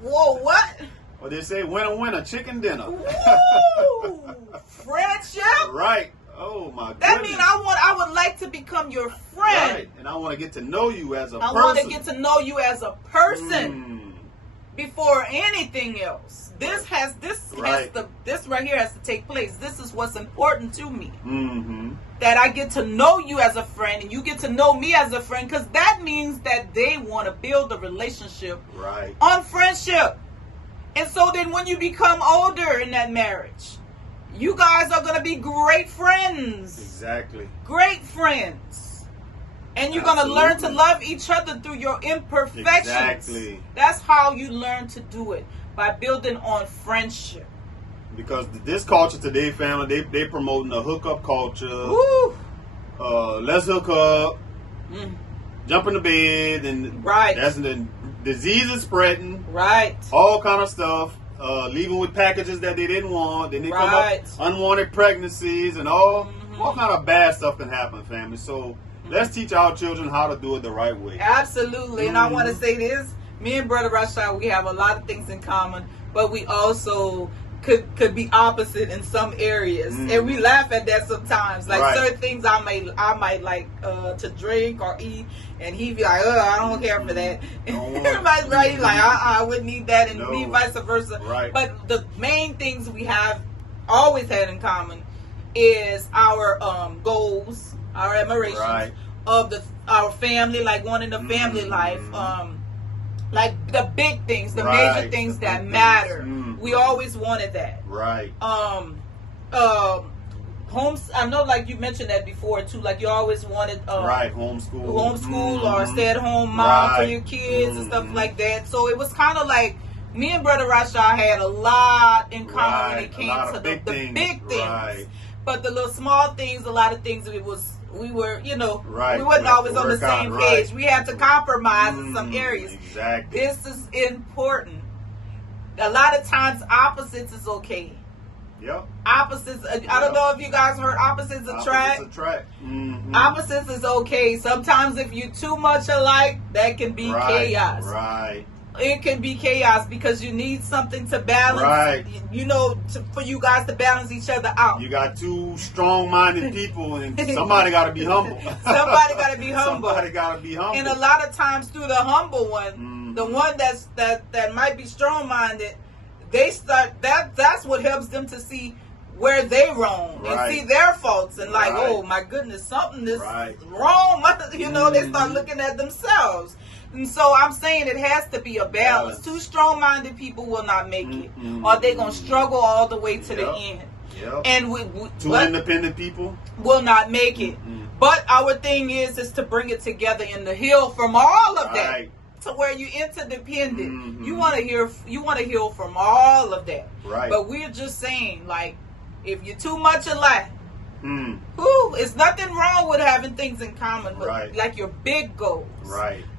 Whoa, what? Well, they say winner, chicken dinner. Woo! Friendship? Right. Oh, my goodness. That means I would like to become your friend. Right. And I want to get to know you as a person. I want to get to know you as a person before anything else. This right here has to take place. This is what's important to me. That I get to know you as a friend and you get to know me as a friend, because that means that they want to build a relationship on friendship. And so then when you become older in that marriage, you guys are going to be great friends. Exactly. Great friends. And you're going to learn to love each other through your imperfections. Exactly. That's how you learn to do it, by building on friendship. Because this culture today, family, they promoting the hookup culture. Woo. Let's hook up, jump in the bed, and that's the disease is spreading. Right. All kind of stuff. Leaving with packages that they didn't want. Then they come up unwanted pregnancies and all kind of bad stuff can happen, family. So let's teach our children how to do it the right way. Absolutely. And I want to say this. Me and Brother Rashad, we have a lot of things in common, but we also could be opposite in some areas, and we laugh at that sometimes. Like certain things I might like to drink or eat, and he be like, I don't care for that. Right? He's like, I wouldn't need that, and me vice versa. Right. But the main things we have always had in common is our goals, our admirations of our family, like wanting the family life. Like the big things, the major things that matter. We always wanted that. Right. Homes. I know, like you mentioned that before too. Like you always wanted. Homeschool or stay-at-home mom for your kids and stuff like that. So it was kind of like me and Brother Rashad had a lot in common when it came to the big things. Right. But the little small things, a lot of things, we were, we wasn't always on the same page. We had to compromise in some areas. Exactly. This is important. A lot of times, opposites is okay. Yep. Opposites. I don't know if you guys heard opposites attract. Opposites is okay. Sometimes if you too much alike, that can be chaos. Right. It can be chaos because you need something to balance, for you guys to balance each other out. You got two strong-minded people, and somebody got to be humble. Somebody got to be humble. Somebody got to be humble. And a lot of times through the humble one, the one that might be strong-minded, they start that's what helps them to see where they wrong and see their faults and like, oh my goodness, something is wrong. You know, they start looking at themselves. And so I'm saying it has to be a balance. Two strong-minded people will not make it, or they're gonna struggle all the way to the end. And two independent people will not make it. But our thing is to bring it together and to heal from all of that. To where you're interdependent. You want to heal from all of that. But we're just saying, like, if you're too much alike, it's nothing wrong with having things in common, but like your big goals.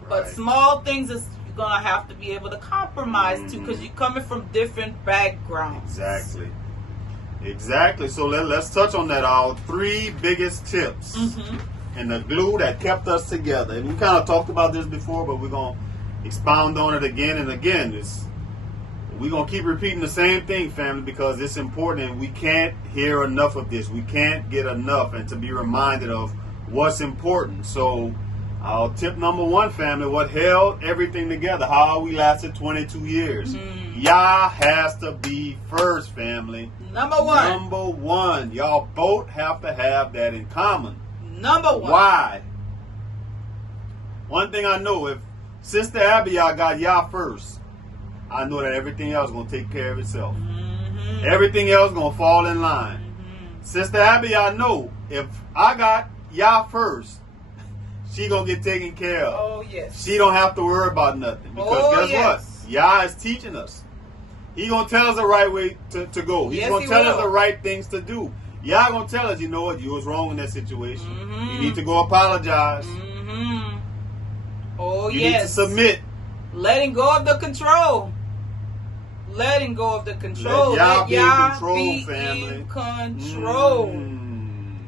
But small things is you're gonna have to be able to compromise to, because you're coming from different backgrounds. Exactly. So let's touch on that. Our 3 biggest tips and the glue that kept us together. And we kind of talked about this before, but we're gonna expound on it again and again. We're gonna keep repeating the same thing, family, because it's important, and we can't hear enough of this. We can't get enough, and to be reminded of what's important. So our tip number 1, family, what held everything together, how we lasted 22 years. Yah has to be first, family. Number 1. Number 1. Y'all both have to have that in common. Number 1. Why? One thing I know, if Sister Abigail got Yah first, I know that everything else is going to take care of itself. Everything else is going to fall in line. Sister Abigail know, if I got Yah first, she going to get taken care of. Oh, yes. She don't have to worry about nothing. Because guess what? Yah is teaching us. He going to tell us the right way to go. He's going to tell us the right things to do. Yah going to tell us, you know what, you was wrong in that situation. You need to go apologize. Oh, you need to submit. Letting go of the control. Letting go of the control. Let Yah be family. In control.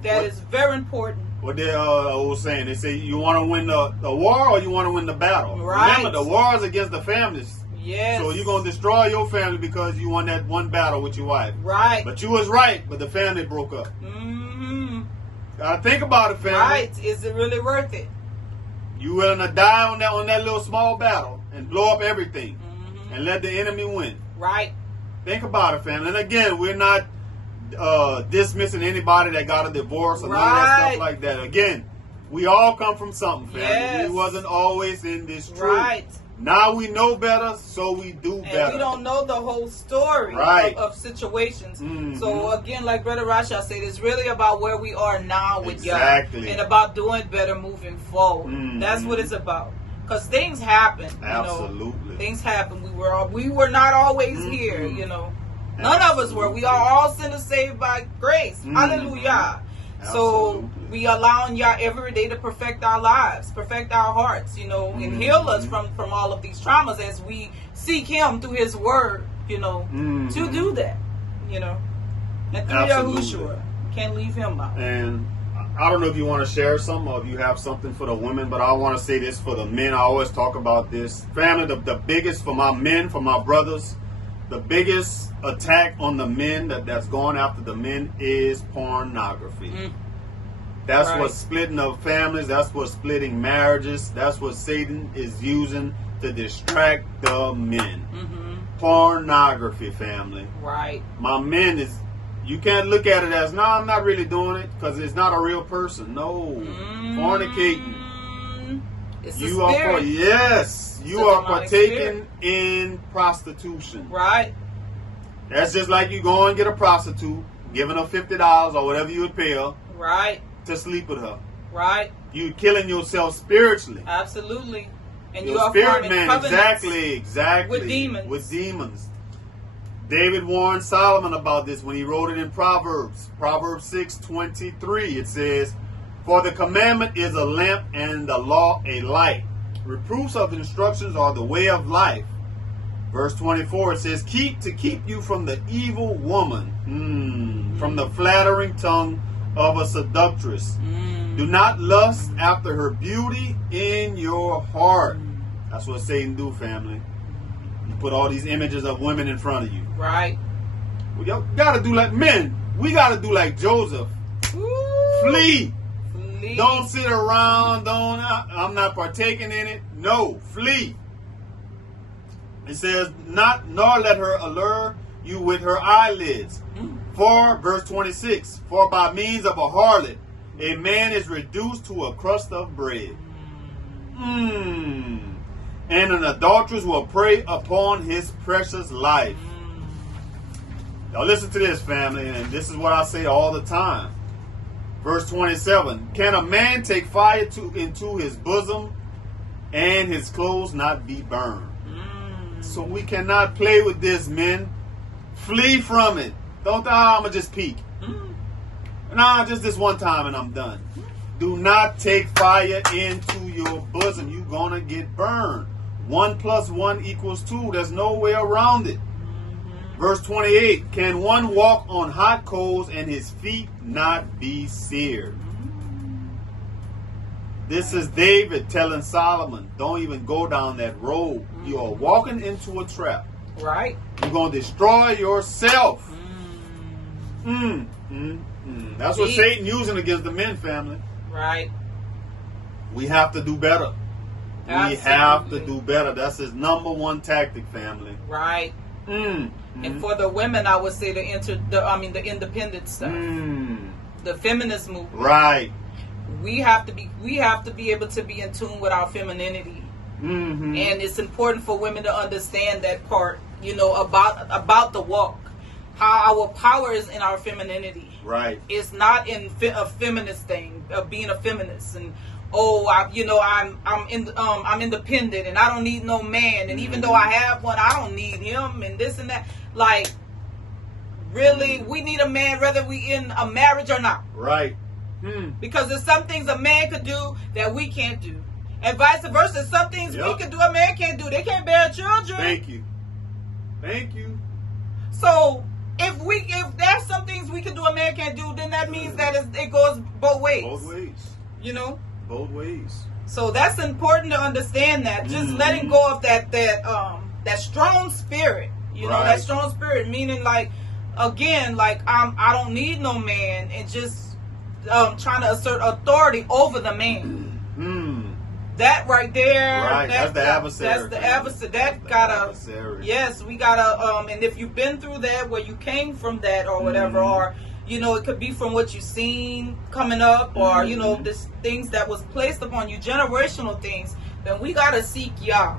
That is very important. What they was saying, they say you want to win the war or you want to win the battle. Remember, the war is against the families. So you're going to destroy your family because you won that one battle with your wife. But you was right, but the family broke up. Gotta think about it, family. Is it really worth it? You willing to die on that little small battle and blow up everything and let the enemy win? Think about it, family. And again, we're not dismissing anybody that got a divorce or none of that stuff like that. Again, we all come from something, family. We wasn't always in this truth. Now we know better, so we do better. And we don't know the whole story of situations. So again, like Brother Rasha said, it's really about where we are now with Yah and about doing better moving forward. That's what it's about. Because things happen. Absolutely. You know, things happen. We were not always here, you know. None of us were. We are all sinners saved by grace. Hallelujah. So we allowing Yah every day to perfect our lives, perfect our hearts, you know, and heal us from all of these traumas as we seek Him through His Word, you know, to do that, you know. And through Yahuwah, can't leave Him out. And I don't know if you want to share something or if you have something for the women, but I want to say this for the men. I always talk about this. Family, the biggest for my men, for my brothers, the biggest attack on the men that's going after the men is pornography. That's what's splitting up families. That's what's splitting marriages. That's what Satan is using to distract the men. Pornography, family. My men you can't look at it as, no, I'm not really doing it because it's not a real person. No. Fornicating. It's you are you are partaking in prostitution. That's just like you go and get a prostitute, giving her $50 or whatever you would pay her to sleep with her. You killing yourself spiritually. Absolutely. And your spirit man, exactly. With demons. David warned Solomon about this when he wrote it in Proverbs 6:23. It says, "For the commandment is a lamp and the law a light. Reproofs of instructions are the way of life." Verse 24, it says, keep you from the evil woman, from the flattering tongue of a seductress. Do not lust after her beauty in your heart. That's what Satan do, family. You put all these images of women in front of you. Well, y'all gotta do like men. We gotta do like Joseph. Flee. Don't sit around. I'm not partaking in it. No, flee. It says, not nor let her allure you with her eyelids. For, verse 26, for by means of a harlot, a man is reduced to a crust of bread. And an adulteress will prey upon his precious life. Now listen to this, family, and this is what I say all the time. Verse 27, can a man take fire into his bosom and his clothes not be burned? So we cannot play with this, men. Flee from it. Don't think, I'm going to just peek. Nah, just this one time and I'm done. Do not take fire into your bosom. You're going to get burned. 1 + 1 = 2. There's no way around it. Verse 28, can one walk on hot coals and his feet not be seared? This is David telling Solomon, don't even go down that road. You are walking into a trap. Right. You're going to destroy yourself. That's what Satan using against the men, family. Right. We have to do better. Absolutely. We have to do better. That's his #1 tactic, family. Right. And for the women, I would say the independent stuff, the feminist movement. Right. We have to be able to be in tune with our femininity, and it's important for women to understand that part. You know, about the walk, how our power is in our femininity. Right. It's not in a feminist thing of being a feminist and. I'm independent and I don't need no man, and even though I have one, I don't need him and this and that. Like, really, we need a man whether we in a marriage or not. Right. Because there's some things a man could do that we can't do, and vice versa. Some things we can do a man can't do. They can't bear children. Thank you. So if there's some things we can do a man can't do, then that means that it goes both ways. Both ways. You know. Both ways. So that's important to understand that. Just letting go of that strong spirit. You know, that strong spirit, meaning like, again, like I don't need no man, and just trying to assert authority over the man. That right there. Right. That's the adversary. That's the adversary. Yes, we gotta and if you've been through that, where you came from that or whatever, or you know, it could be from what you've seen coming up, or you know, this things that was placed upon you, generational things. Then we gotta seek Yah,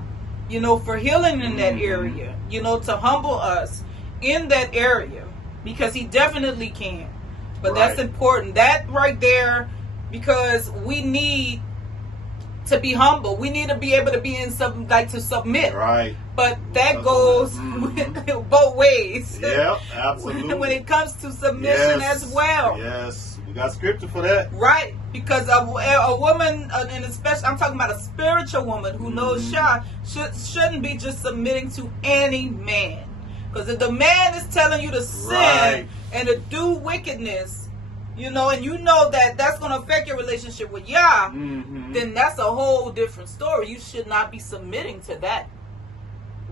you know, for healing in that area. You know, to humble us in that area, because He definitely can. But that's important. That right there, because we need to be humble. We need to be able to be in something like to submit. Right. But that goes both ways. Yeah, absolutely. When it comes to submission as well. Yes, we got scripture for that. Right, because a woman, and especially I'm talking about a spiritual woman who knows Shah, shouldn't be just submitting to any man. Because if the man is telling you to sin and to do wickedness, you know, and you know that that's going to affect your relationship with Yah, then that's a whole different story. You should not be submitting to that.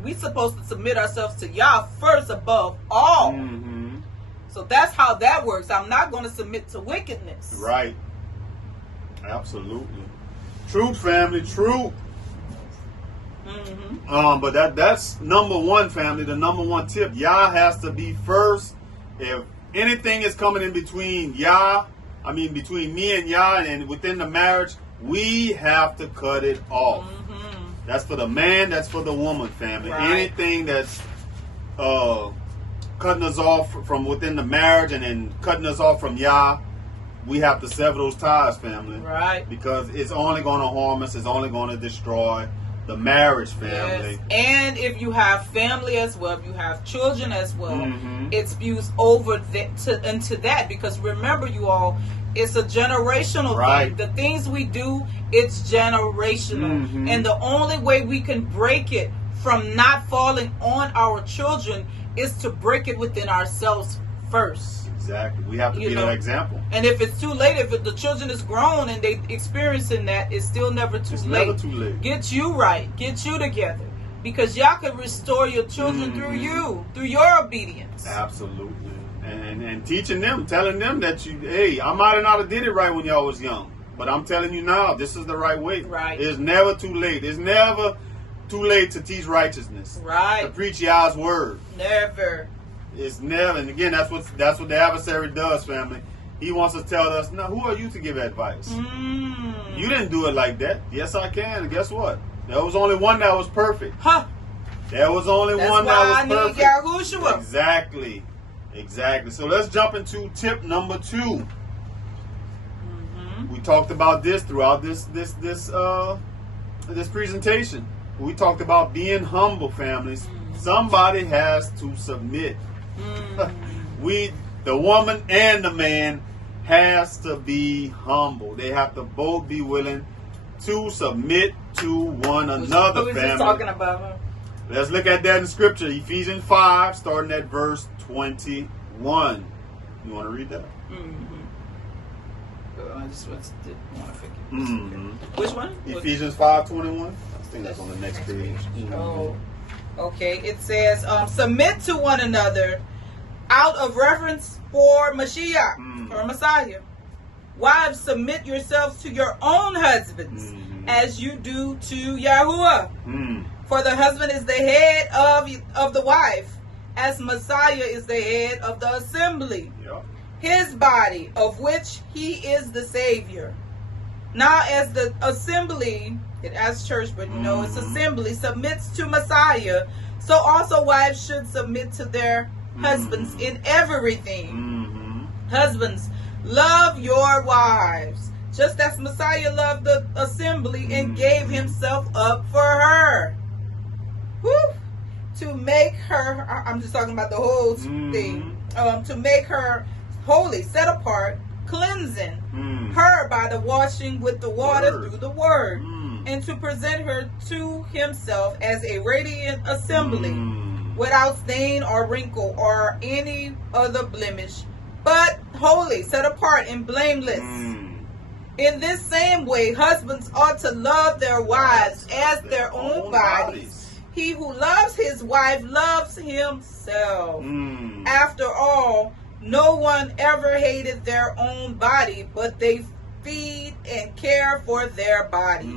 We're supposed to submit ourselves to Yah first above all. So that's how that works. I'm not going to submit to wickedness. Right. Absolutely. Truth, family, truth. But that's #1, family. The #1 tip. Yah has to be first. If anything is coming in between between me and Yah and within the marriage, we have to cut it off. That's for the man, that's for the woman, family. Anything that's cutting us off from within the marriage and then cutting us off from Yah, we have to sever those ties, family. Right. Because it's only going to harm us, it's only going to destroy the marriage, family. Yes. And if you have family as well, if you have children as well, it spews over into that. Because remember, you all, it's a generational thing. The things we do, it's generational. And the only way we can break it from not falling on our children is to break it within ourselves first. Exactly. We have to be that example. And if it's too late, if the children is grown and they experiencing that, it's still never too late. Never too late. Get you right. Get you together. Because Yah can restore your children through you, through your obedience. Absolutely. And teaching them, telling them that I might have not did it right when y'all was young, but I'm telling you now, this is the right way. Right. It's never too late. It's never too late to teach righteousness. Right. To preach Yah's word. Never. It's never. And again, that's what the adversary does, family. He wants to tell us, now, who are you to give advice? You didn't do it like that. Yes, I can. And guess what? There was only one that was perfect. Huh. There was only one that was perfect. That's why I need Yahuwah. Exactly. Exactly. So let's jump into tip number 2. We talked about this throughout this presentation. We talked about being humble, families. Somebody has to submit. The woman and the man has to be humble. They have to both be willing to submit to one another, Who is family. he talking about? Let's look at that in Scripture. Ephesians 5, starting at verse 21. You want to read that? I just want to forget. Which one? Ephesians 5:21. I think that's on the next page. Oh, okay. It says, submit to one another out of reverence for Mashiach, or Messiah. Wives, submit yourselves to your own husbands as you do to Yahuwah. For the husband is the head of the wife, as Messiah is the head of the assembly, his body, of which he is the Savior. Now as the assembly, as church, but it's assembly, submits to Messiah, so also wives should submit to their husbands in everything. Husbands, love your wives, just as Messiah loved the assembly and gave himself up for her. Woo! To make her, I'm just talking about the whole thing, to make her holy, set apart, cleansing her by the washing with the water through the word, and to present her to himself as a radiant assembly, without stain or wrinkle or any other blemish, but holy, set apart, and blameless. In this same way, husbands ought to love their wives as their own bodies. He who loves his wife loves himself. After all, no one ever hated their own body, but they feed and care for their body,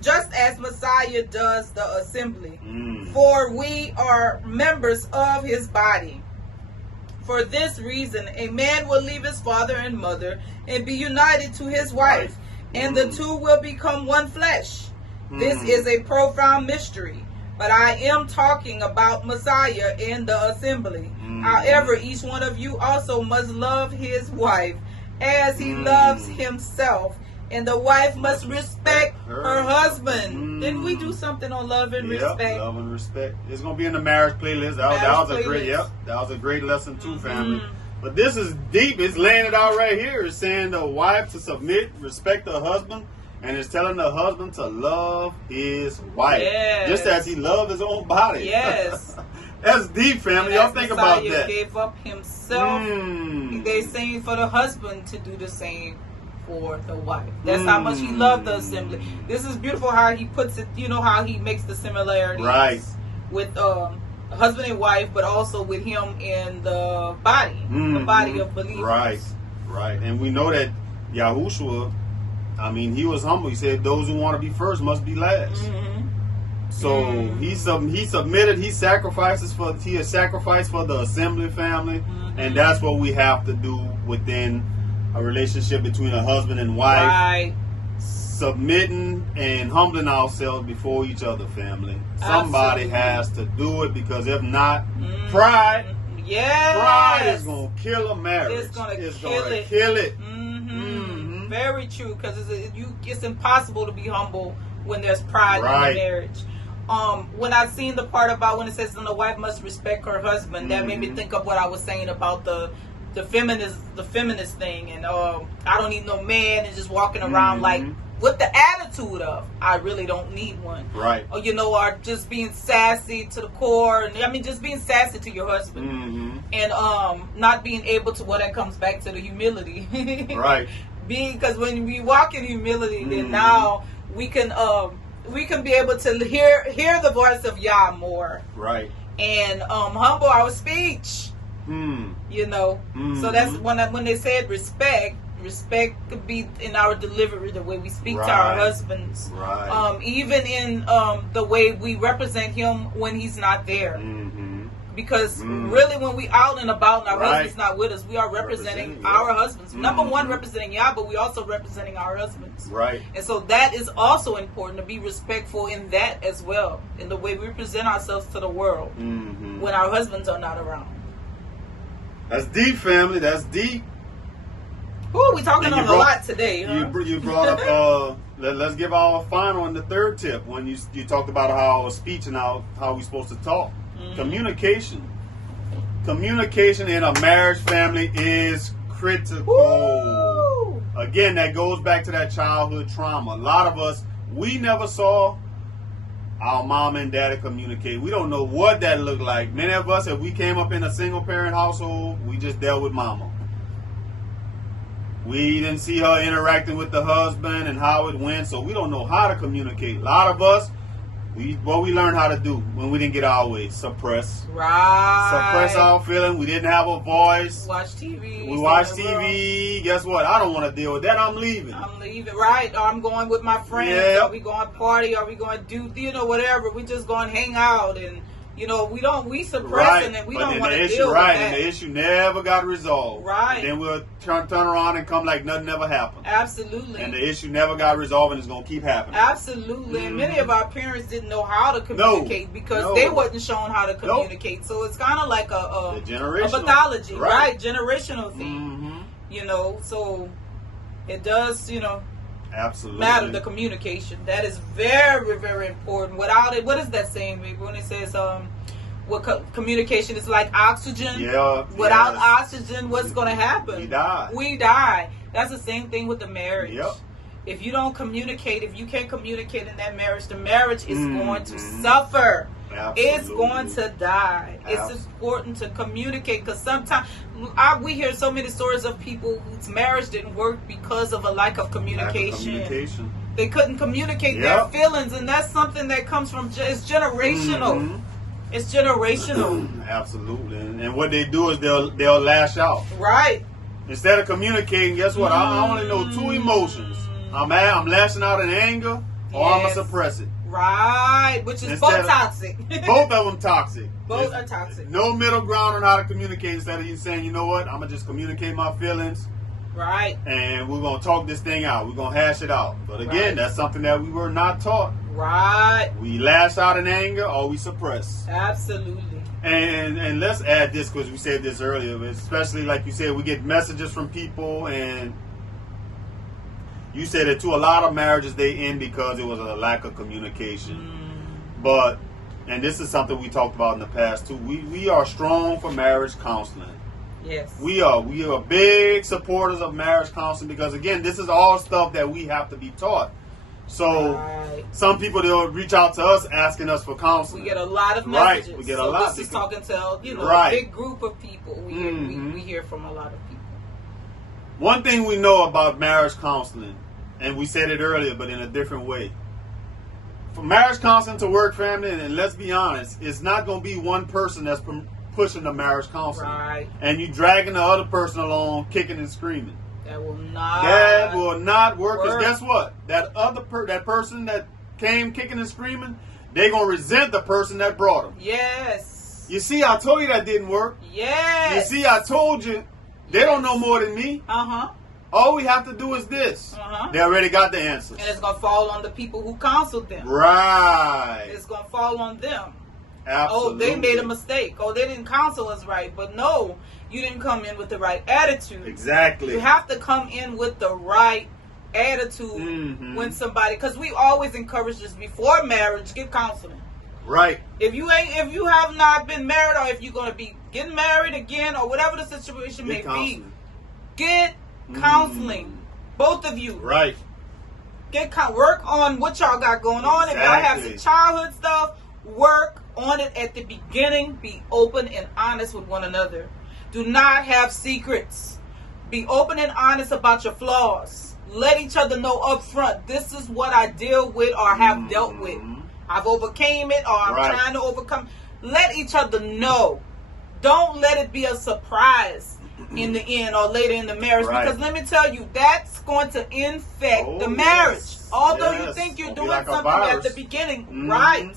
just as Messiah does the assembly. For we are members of his body. For this reason, a man will leave his father and mother and be united to his wife, and the two will become one flesh. This is a profound mystery, but I am talking about Messiah and the assembly. However, each one of you also must love his wife as he loves himself, and the wife must respect her husband. Didn't we do something on love and respect? Love and respect. It's going to be in the marriage playlist. That was a great lesson too, family. But this is deep. It's laying it out right here. It's saying the wife to submit, respect her husband, and it's telling the husband to love his wife, just as he loved his own body. Yes. That's deep, family. Y'all think about that. Gave up himself. They're saying for the husband to do the same for the wife. That's how much he loved the assembly. This is beautiful how he puts it, how he makes the similarities with husband and wife, but also with him in the body, the body of believers. Right. And we know that Yahushua, he was humble. He said those who want to be first must be last. So he submitted. He sacrificed for the assembly, family, and that's what we have to do within a relationship between a husband and wife. Submitting and humbling ourselves before each other, family. Somebody has to do it, because if not, pride is gonna kill a marriage. It's gonna kill it. Very true, because it's impossible to be humble when there's pride in the marriage. When I seen the part about when it says the wife must respect her husband, that made me think of what I was saying about the feminist thing, and I don't need no man and just walking around like with the attitude of I really don't need one, or just being sassy to the core, and just being sassy to your husband, and not being able to. Well, that comes back to the humility, because when we walk in humility, then now we can be able to hear the voice of Yah more, and humble our speech. So that's when they said respect. Respect could be in our delivery, the way we speak to Right. our husbands. Right. Even in the way we represent him when he's not there. Because really, when we out and about and our Right. husband's not with us, we are representing our husbands. Number one, representing Yah, but we also representing our husbands. Right. And so that is also important, to be respectful in that as well, in the way we present ourselves to the world when our husbands are not around. That's deep, family. That's deep. Ooh, we talking on a lot today. Huh? You brought up. Let's give our final and the third tip when you talked about how speech and how we supposed to talk. Communication in a marriage family is critical. Woo! Again, that goes back to that childhood trauma. A lot of us, we never saw our mom and daddy communicate. We don't know what that looked like. Many of us, if we came up in a single parent household, we just dealt with mama. We didn't see her interacting with the husband and how it went, so we don't know how to communicate. A lot of us, what we learned how to do when we didn't get our way, suppress. Right. Suppress our feeling. We didn't have a voice. Watch TV. We watch TV. Guess what? I don't want to deal with that. I'm leaving. I'm leaving. Right. Or I'm going with my friends. Yeah. Are we going to party? Are we going to do, whatever. We just going to hang out. And, we suppress and we don't want to deal with that. And the issue never got resolved. Right. And then we'll turn around and come like nothing ever happened. Absolutely. And the issue never got resolved and it's going to keep happening. Absolutely. And many of our parents didn't know how to communicate because they wasn't shown how to communicate. Nope. So it's kind of like a pathology, right? Generational thing. So it does, absolutely matter, the communication. That is very, very important. Without it, what is that saying, baby? When it says communication is like oxygen. Yeah. Without oxygen, what's going to happen? We die. That's the same thing with the marriage. Yep. If you don't communicate, if you can't communicate in that marriage, the marriage is going to suffer. Absolutely. It's going to die. It's important to communicate because sometimes we hear so many stories of people whose marriage didn't work because of a lack of communication. They couldn't communicate their feelings, and that's something that comes from, it's generational. It's generational. Absolutely. And what they do is they'll lash out. Right. Instead of communicating, guess what? I only know two emotions. I'm lashing out in anger, or I'm going to suppress it. Right, which is both toxic. Both of them toxic. Both are toxic. No middle ground on how to communicate. Instead of you saying, you know what, I'm going to just communicate my feelings. Right. And we're going to talk this thing out. We're going to hash it out. But again, that's something that we were not taught. Right. We lash out in anger or we suppress. Absolutely. And let's add this because we said this earlier, especially like you said, we get messages from people and you said that to a lot of marriages they end because it was a lack of communication. But, and this is something we talked about in the past too, we are strong for marriage counseling. Yes. We are big supporters of marriage counseling because again, this is all stuff that we have to be taught. So some people, they'll reach out to us asking us for counseling. We get a lot of messages. Right. We get a lot. This is talking to a big group of people. We hear from a lot of people. One thing we know about marriage counseling, and we said it earlier, but in a different way. For marriage counseling to work, family, and let's be honest, it's not going to be one person that's pushing the marriage counseling. Right. And you dragging the other person along, kicking and screaming. That will not work. Because guess what? That person that came kicking and screaming, they're going to resent the person that brought them. Yes. You see, I told you that didn't work. Yes. You see, I told you. They don't know more than me. All we have to do is this. They already got the answers. And it's going to fall on the people who counseled them. Right. It's going to fall on them. Absolutely. Oh, they made a mistake. Oh, they didn't counsel us right. But no, you didn't come in with the right attitude. Exactly. You have to come in with the right attitude when somebody, because we always encourage this before marriage, get counseling. Right. If you have not been married, or if you're going to be getting married again, or whatever the situation may be, get counseling. Both of you. Right. Work on what y'all got going on. If y'all have some childhood stuff, work on it at the beginning. Be open and honest with one another. Do not have secrets. Be open and honest about your flaws. Let each other know up front, this is what I deal with or have dealt with. I've overcame it or I'm trying to overcome. Let each other know. Don't let it be a surprise. in the end or later in the marriage. Right. Because let me tell you, that's going to infect the marriage. Yes. Although Yes. you think you're It'll be doing like a something at virus. the beginning, Mhm. right?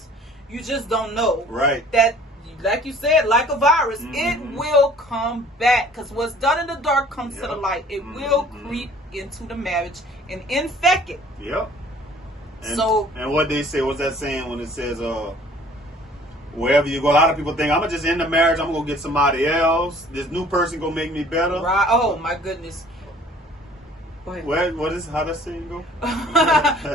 You just don't know. Right. That, like you said, like a virus, Mhm. it will come back. Because what's done in the dark comes to the Yep. light. It will creep into the marriage and infect it. Yep. And, So- and what they say, what's that saying when it says, wherever you go, a lot of people think, I'm going to just end the marriage, I'm going to get somebody else. This new person going to make me better. Right. Oh, my goodness. Go ahead. How does saying go?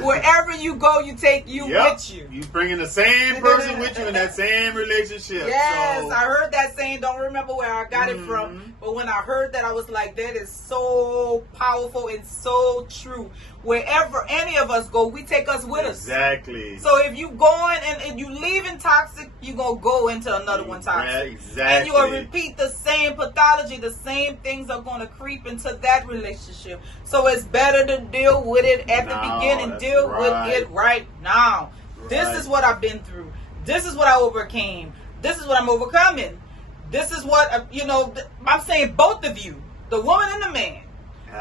Wherever you go, you take you Yep. with you. You bringing the same person with you in that same relationship. Yes, So, I heard that saying. Don't remember where I got it from, but when I heard that, I was like, "That is so powerful and so true." Wherever any of us go, we take us with us. exactly. So if you going and you leaving toxic, you gonna go into another one toxic. Exactly. And you're going to repeat the same pathology. The same things are going to creep into that relationship. So it's better to deal with it at the beginning. That's Deal right. with it right now. This Right. is what I've been through. This is what I overcame. This is what I'm overcoming. This is what, I'm saying both of you, the woman and the man,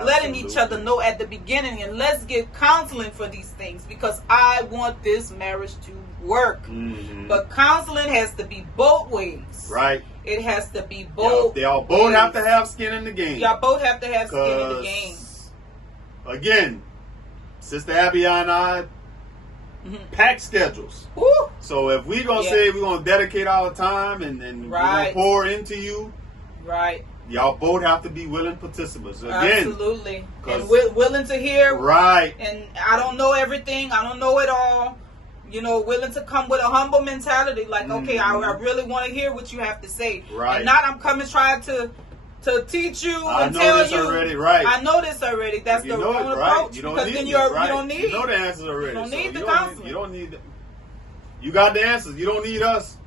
letting each other Absolutely. know at the beginning, and let's get counseling for these things because I want this marriage to work. Mhm. But counseling has to be both ways. Right. It has to be both. Y'all both ways. have to have skin in the game. Y'all both have to have skin in the game. Again, Sister Abby and I pack schedules. Woo! So if we're going to Yeah. say we're going to dedicate our time and we're going Right. to pour into you, Right. y'all both have to be willing participants. Again, Absolutely. 'cause- And willing to hear. right. And I don't know everything. I don't know it all. Willing to come with a humble mentality. Like, okay, I really want to hear what you have to say. Right. And not I'm coming trying to teach you I and know tell this you. already, right. I know this already. That's You the know wrong it, right? approach. You don't Because need then it, you right? don't need. You know the answers already. don't so need the you counseling. You don't need. You got the answers. You don't need us.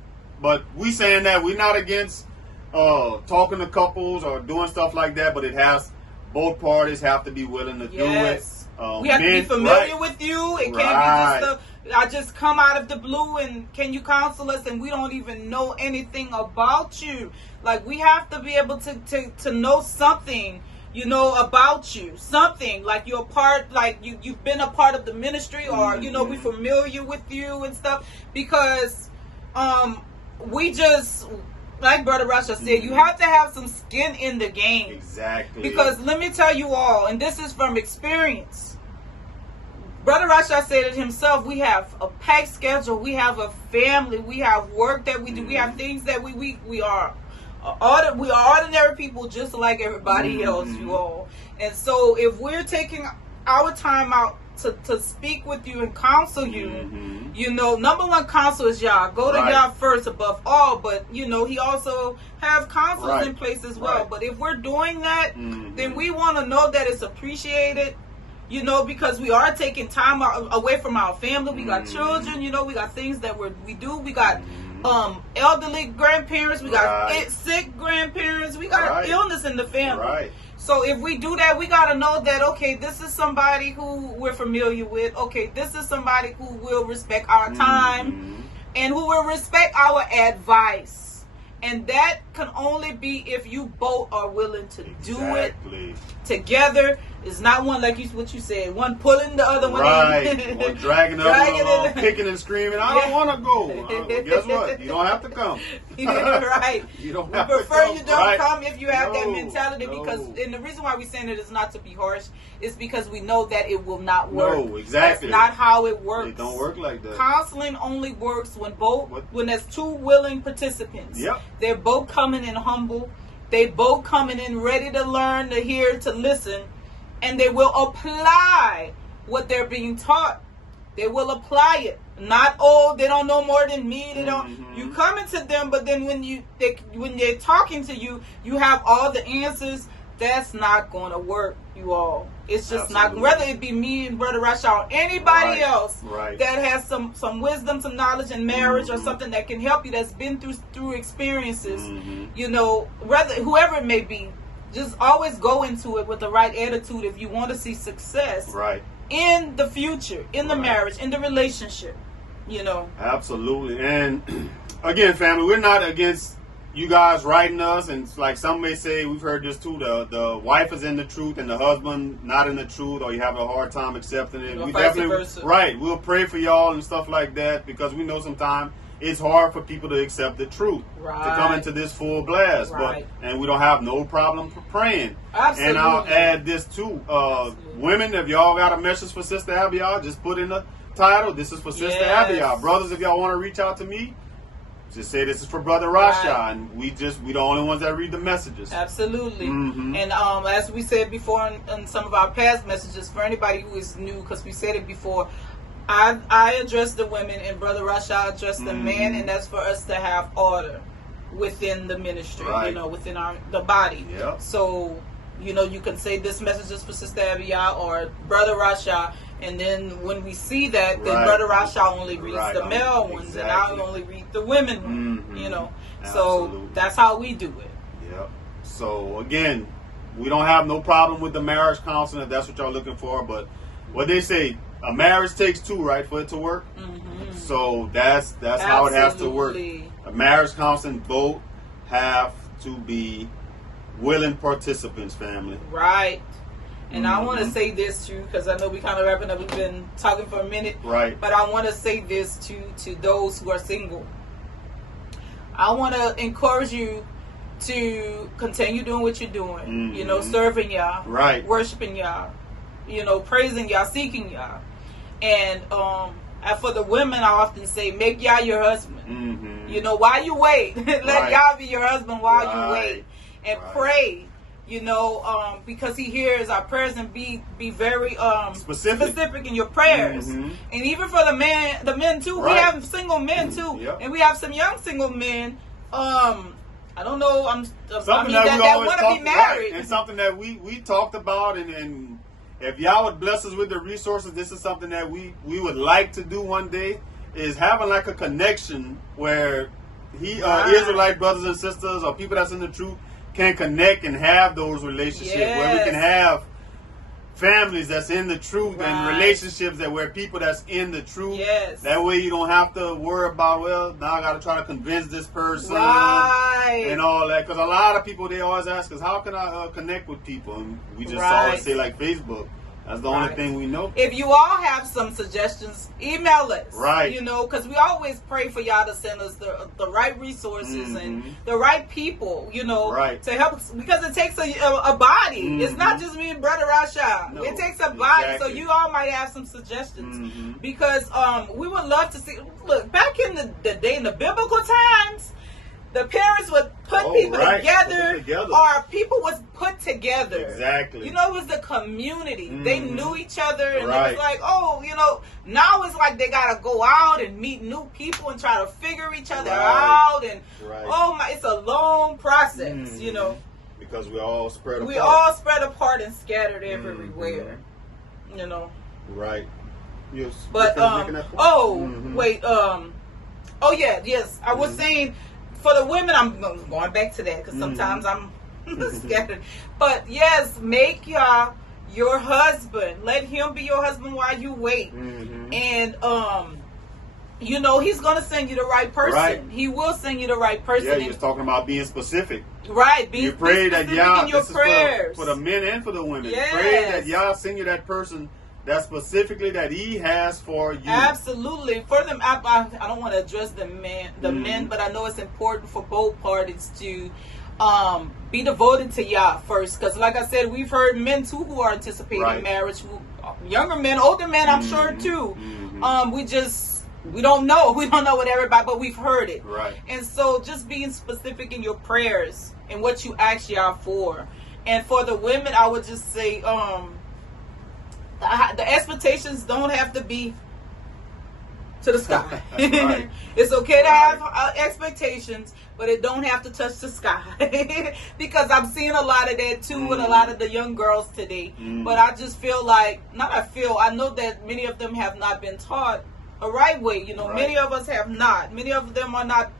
But we saying that we're not against talking to couples or doing stuff like that. But it has both parties have to be willing to Yes. do it. We have to be familiar with you. It can't Right. be just I just come out of the blue and can you counsel us and we don't even know anything about you. Like we have to be able to know something, about you. Something like you're a part, like you've been a part of the ministry or, we familiar with you and stuff. Because we just, like Brother Rasha said, you have to have some skin in the game. Exactly. Because let me tell you all, and this is from experience. Brother Rasha said it himself. We have a packed schedule. We have a family. We have work that we do. We have things that we are. We are ordinary people just like everybody else, you all. And so if we're taking our time out to speak with you and counsel you, number one counsel is Yah. Go to Yah first above all. But, he also have counsels in place as well. Right. But if we're doing that, then we want to know that it's appreciated. Because we are taking time away from our family. We got children, we got things that we do. We got elderly grandparents. We got sick grandparents. We got illness in the family. Right. So if we do that, we got to know that, okay, this is somebody who we're familiar with. Okay, this is somebody who will respect our time and who will respect our advice. And that can only be if you both are willing to do it together. It's not one like what you said, one pulling the other one in. One dragging the other one along, kicking and screaming, I don't want to go. Well, guess what? You don't have to come. Right. You don't we have prefer to come. you don't come if you have that mentality No. and the reason why we're saying it is not to be harsh is because we know that it will not work. No, exactly. That's not how it works. It don't work like that. Counseling only works when there's two willing participants. Yep. They're both coming in humble. They both coming in ready to learn, to hear, to listen. And they will apply what they're being taught. They will apply it. Not, they don't know more than me. They don't. You coming to them, but then when they're talking to you, you have all the answers. That's not going to work, you all. It's just not. Whether it be me and Brother Rasha or anybody else that has some wisdom, some knowledge in marriage or something that can help you, that's been through experiences, whoever it may be. Just always go into it with the right attitude if you want to see success in the future, in the marriage, in the relationship, Absolutely. And again, family, we're not against you guys writing us, and like some may say, we've heard this too, the wife is in the truth and the husband not in the truth, or you have a hard time accepting it. We definitely, right, we'll pray for y'all and stuff like that, because we know sometimes it's hard for people to accept the truth, to come into this full blast. But and we don't have no problem for praying. Absolutely. And I'll add this too. Women, if y'all got a message for Sister Abigail, just put in the title, this is for Sister Abigail. Brothers, if y'all want to reach out to me, just say this is for Brother Rasha, and we the only ones that read the messages. Absolutely. And as we said before in some of our past messages, for anybody who is new, because we said it before, I address the women and Brother Rasha address the men, and that's for us to have order within the ministry, within the body. Yep. So, you can say this message is for Sister Abigail or Brother Rasha, and then when we see that, then Brother Rasha only reads the male ones, and I only read the women ones, So that's how we do it. Yep. So again, we don't have no problem with the marriage counseling if that's what y'all looking for, but what they say, a marriage takes two, right, for it to work. So that's how it has to work. A marriage counseling, both have to be willing participants, family. Right. And I want to say this too, because I know we kind of wrapping up. We've been talking for a minute. Right. But I want to say this to those who are single. I want to encourage you to continue doing what you're doing. Serving y'all. Right. Worshiping y'all. Praising y'all, seeking y'all. And for the women, I often say, make y'all your husband. While you wait, let y'all be your husband while you wait. And pray, because he hears our prayers, and be very specific in your prayers. And even for the men too, we have single men too, and we have some young single men. I don't know. That want to be married, and something that we talked about, and if y'all would bless us with the resources, this is something that we would like to do one day, is having like a connection where Israelite brothers and sisters or people that's in the truth can connect and have those relationships, where we can have families that's in the truth and relationships where people that's in the truth. That way you don't have to worry about, well, now I got to try to convince this person and all that. Because a lot of people, they always ask us, how can I connect with people? And we just always say like Facebook. That's the only thing we know. If you all have some suggestions, email us. Because we always pray for y'all to send us the right resources and the right people, to help us. Because it takes a body. It's not just me and Brother Rasha. No, it takes a body. So you all might have some suggestions. Because we would love to see. Look, back in the day, in the biblical times, the parents would put people together, or people was put together. Exactly. It was the community. They knew each other, and it was like, now it's like they gotta go out and meet new people and try to figure each other out, and it's a long process, Because we all spread apart. We all spread apart and scattered everywhere, Right. Yes. But I was saying. For the women, I'm going back to that because sometimes I'm scattered. But yes, make y'all your husband. Let him be your husband while you wait. And he's gonna send you the right person. He will send you the right person. Yeah, you're talking about being specific. You pray that y'all, in your prayers for the men and for the women. Pray that y'all send you that person that specifically that he has for you. Absolutely. For them, I don't want to address the men, but I know it's important for both parties to be devoted to Yah first. Because like I said, we've heard men too who are anticipating marriage, younger men, older men, I'm sure too. We don't know. We don't know what everybody, but we've heard it. And so just being specific in your prayers and what you ask Yah for. And for the women, I would just say, the expectations don't have to be to the sky. It's okay to have expectations, but it don't have to touch the sky. Because I'm seeing a lot of that too with a lot of the young girls today. But I just feel like, I know that many of them have not been taught a right way. Many of us have not. Many of them are not,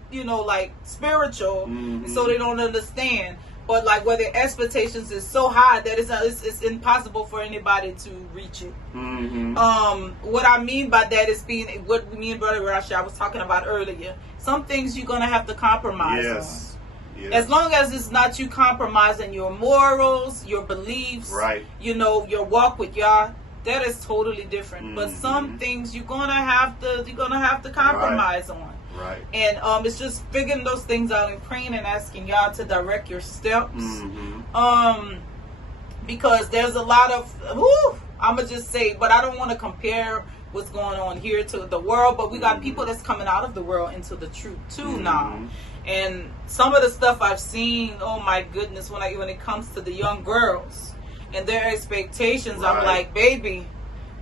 spiritual, so they don't understand. But like where the expectations is so high that it's impossible for anybody to reach it. What I mean by that is being what me and Brother Rasha was talking about earlier. Some things you're gonna have to compromise As long as it's not you compromising your morals, your beliefs, right, your walk with Yah, that is totally different. But some things you're gonna have to compromise on. Right. And it's just figuring those things out and praying and asking Yah to direct your steps. Because there's a lot of I'ma just say, but I don't want to compare what's going on here to the world, but we got people that's coming out of the world into the truth too now. And some of the stuff I've seen, oh my goodness, when it comes to the young girls and their expectations, I'm like, baby,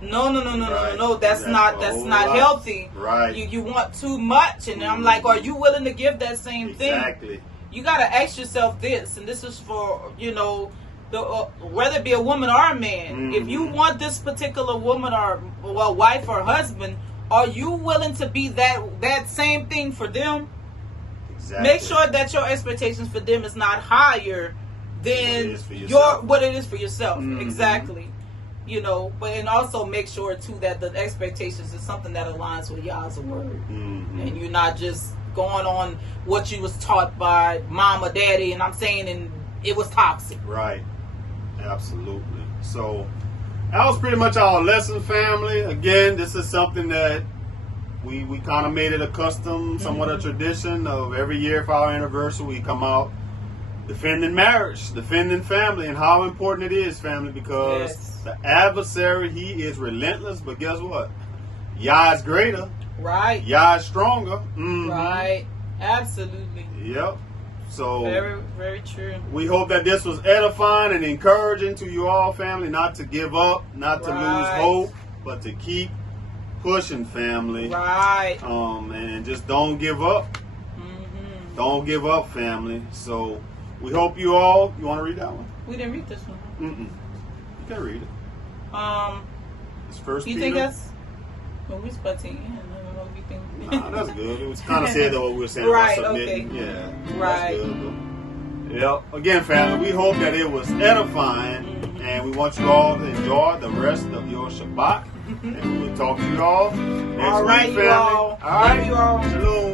no, that's not healthy. Right. You want too much, and I'm like, are you willing to give that same thing? Exactly. You got to ask yourself this, and this is for whether it be a woman or a man. If you want this particular woman or wife or husband, are you willing to be that same thing for them? Exactly. Make sure that your expectations for them is not higher than what it is for yourself. Exactly. But and also make sure too that the expectations is something that aligns with Yah's word, and you're not just going on what you was taught by mom or daddy, and I'm saying, and it was toxic. Right. Absolutely. So that was pretty much our lesson, family. Again, this is something that we kind of made it a custom, somewhat a tradition of every year for our anniversary we come out defending marriage, defending family, and how important it is, family, because the adversary, he is relentless, but guess what? Yah is greater. Right. Yah is stronger. Right. Absolutely. Yep. So very, very true. We hope that this was edifying and encouraging to you all, family, not to give up, not to lose hope, but to keep pushing, family. Right. And just don't give up. Don't give up, family. So we hope you all. You want to read that one? We didn't read this one. You can read it. It's First Peter. You think that's? Well, we're sputting. Nah, that's good. It was kind of said what we were saying about submitting. Okay. Yeah. Right. That's good. Yep. Again, family, we hope that it was edifying, and we want you all to enjoy the rest of your Shabbat. And we'll talk to you all next week, family. All right, you all. All right. Shalom.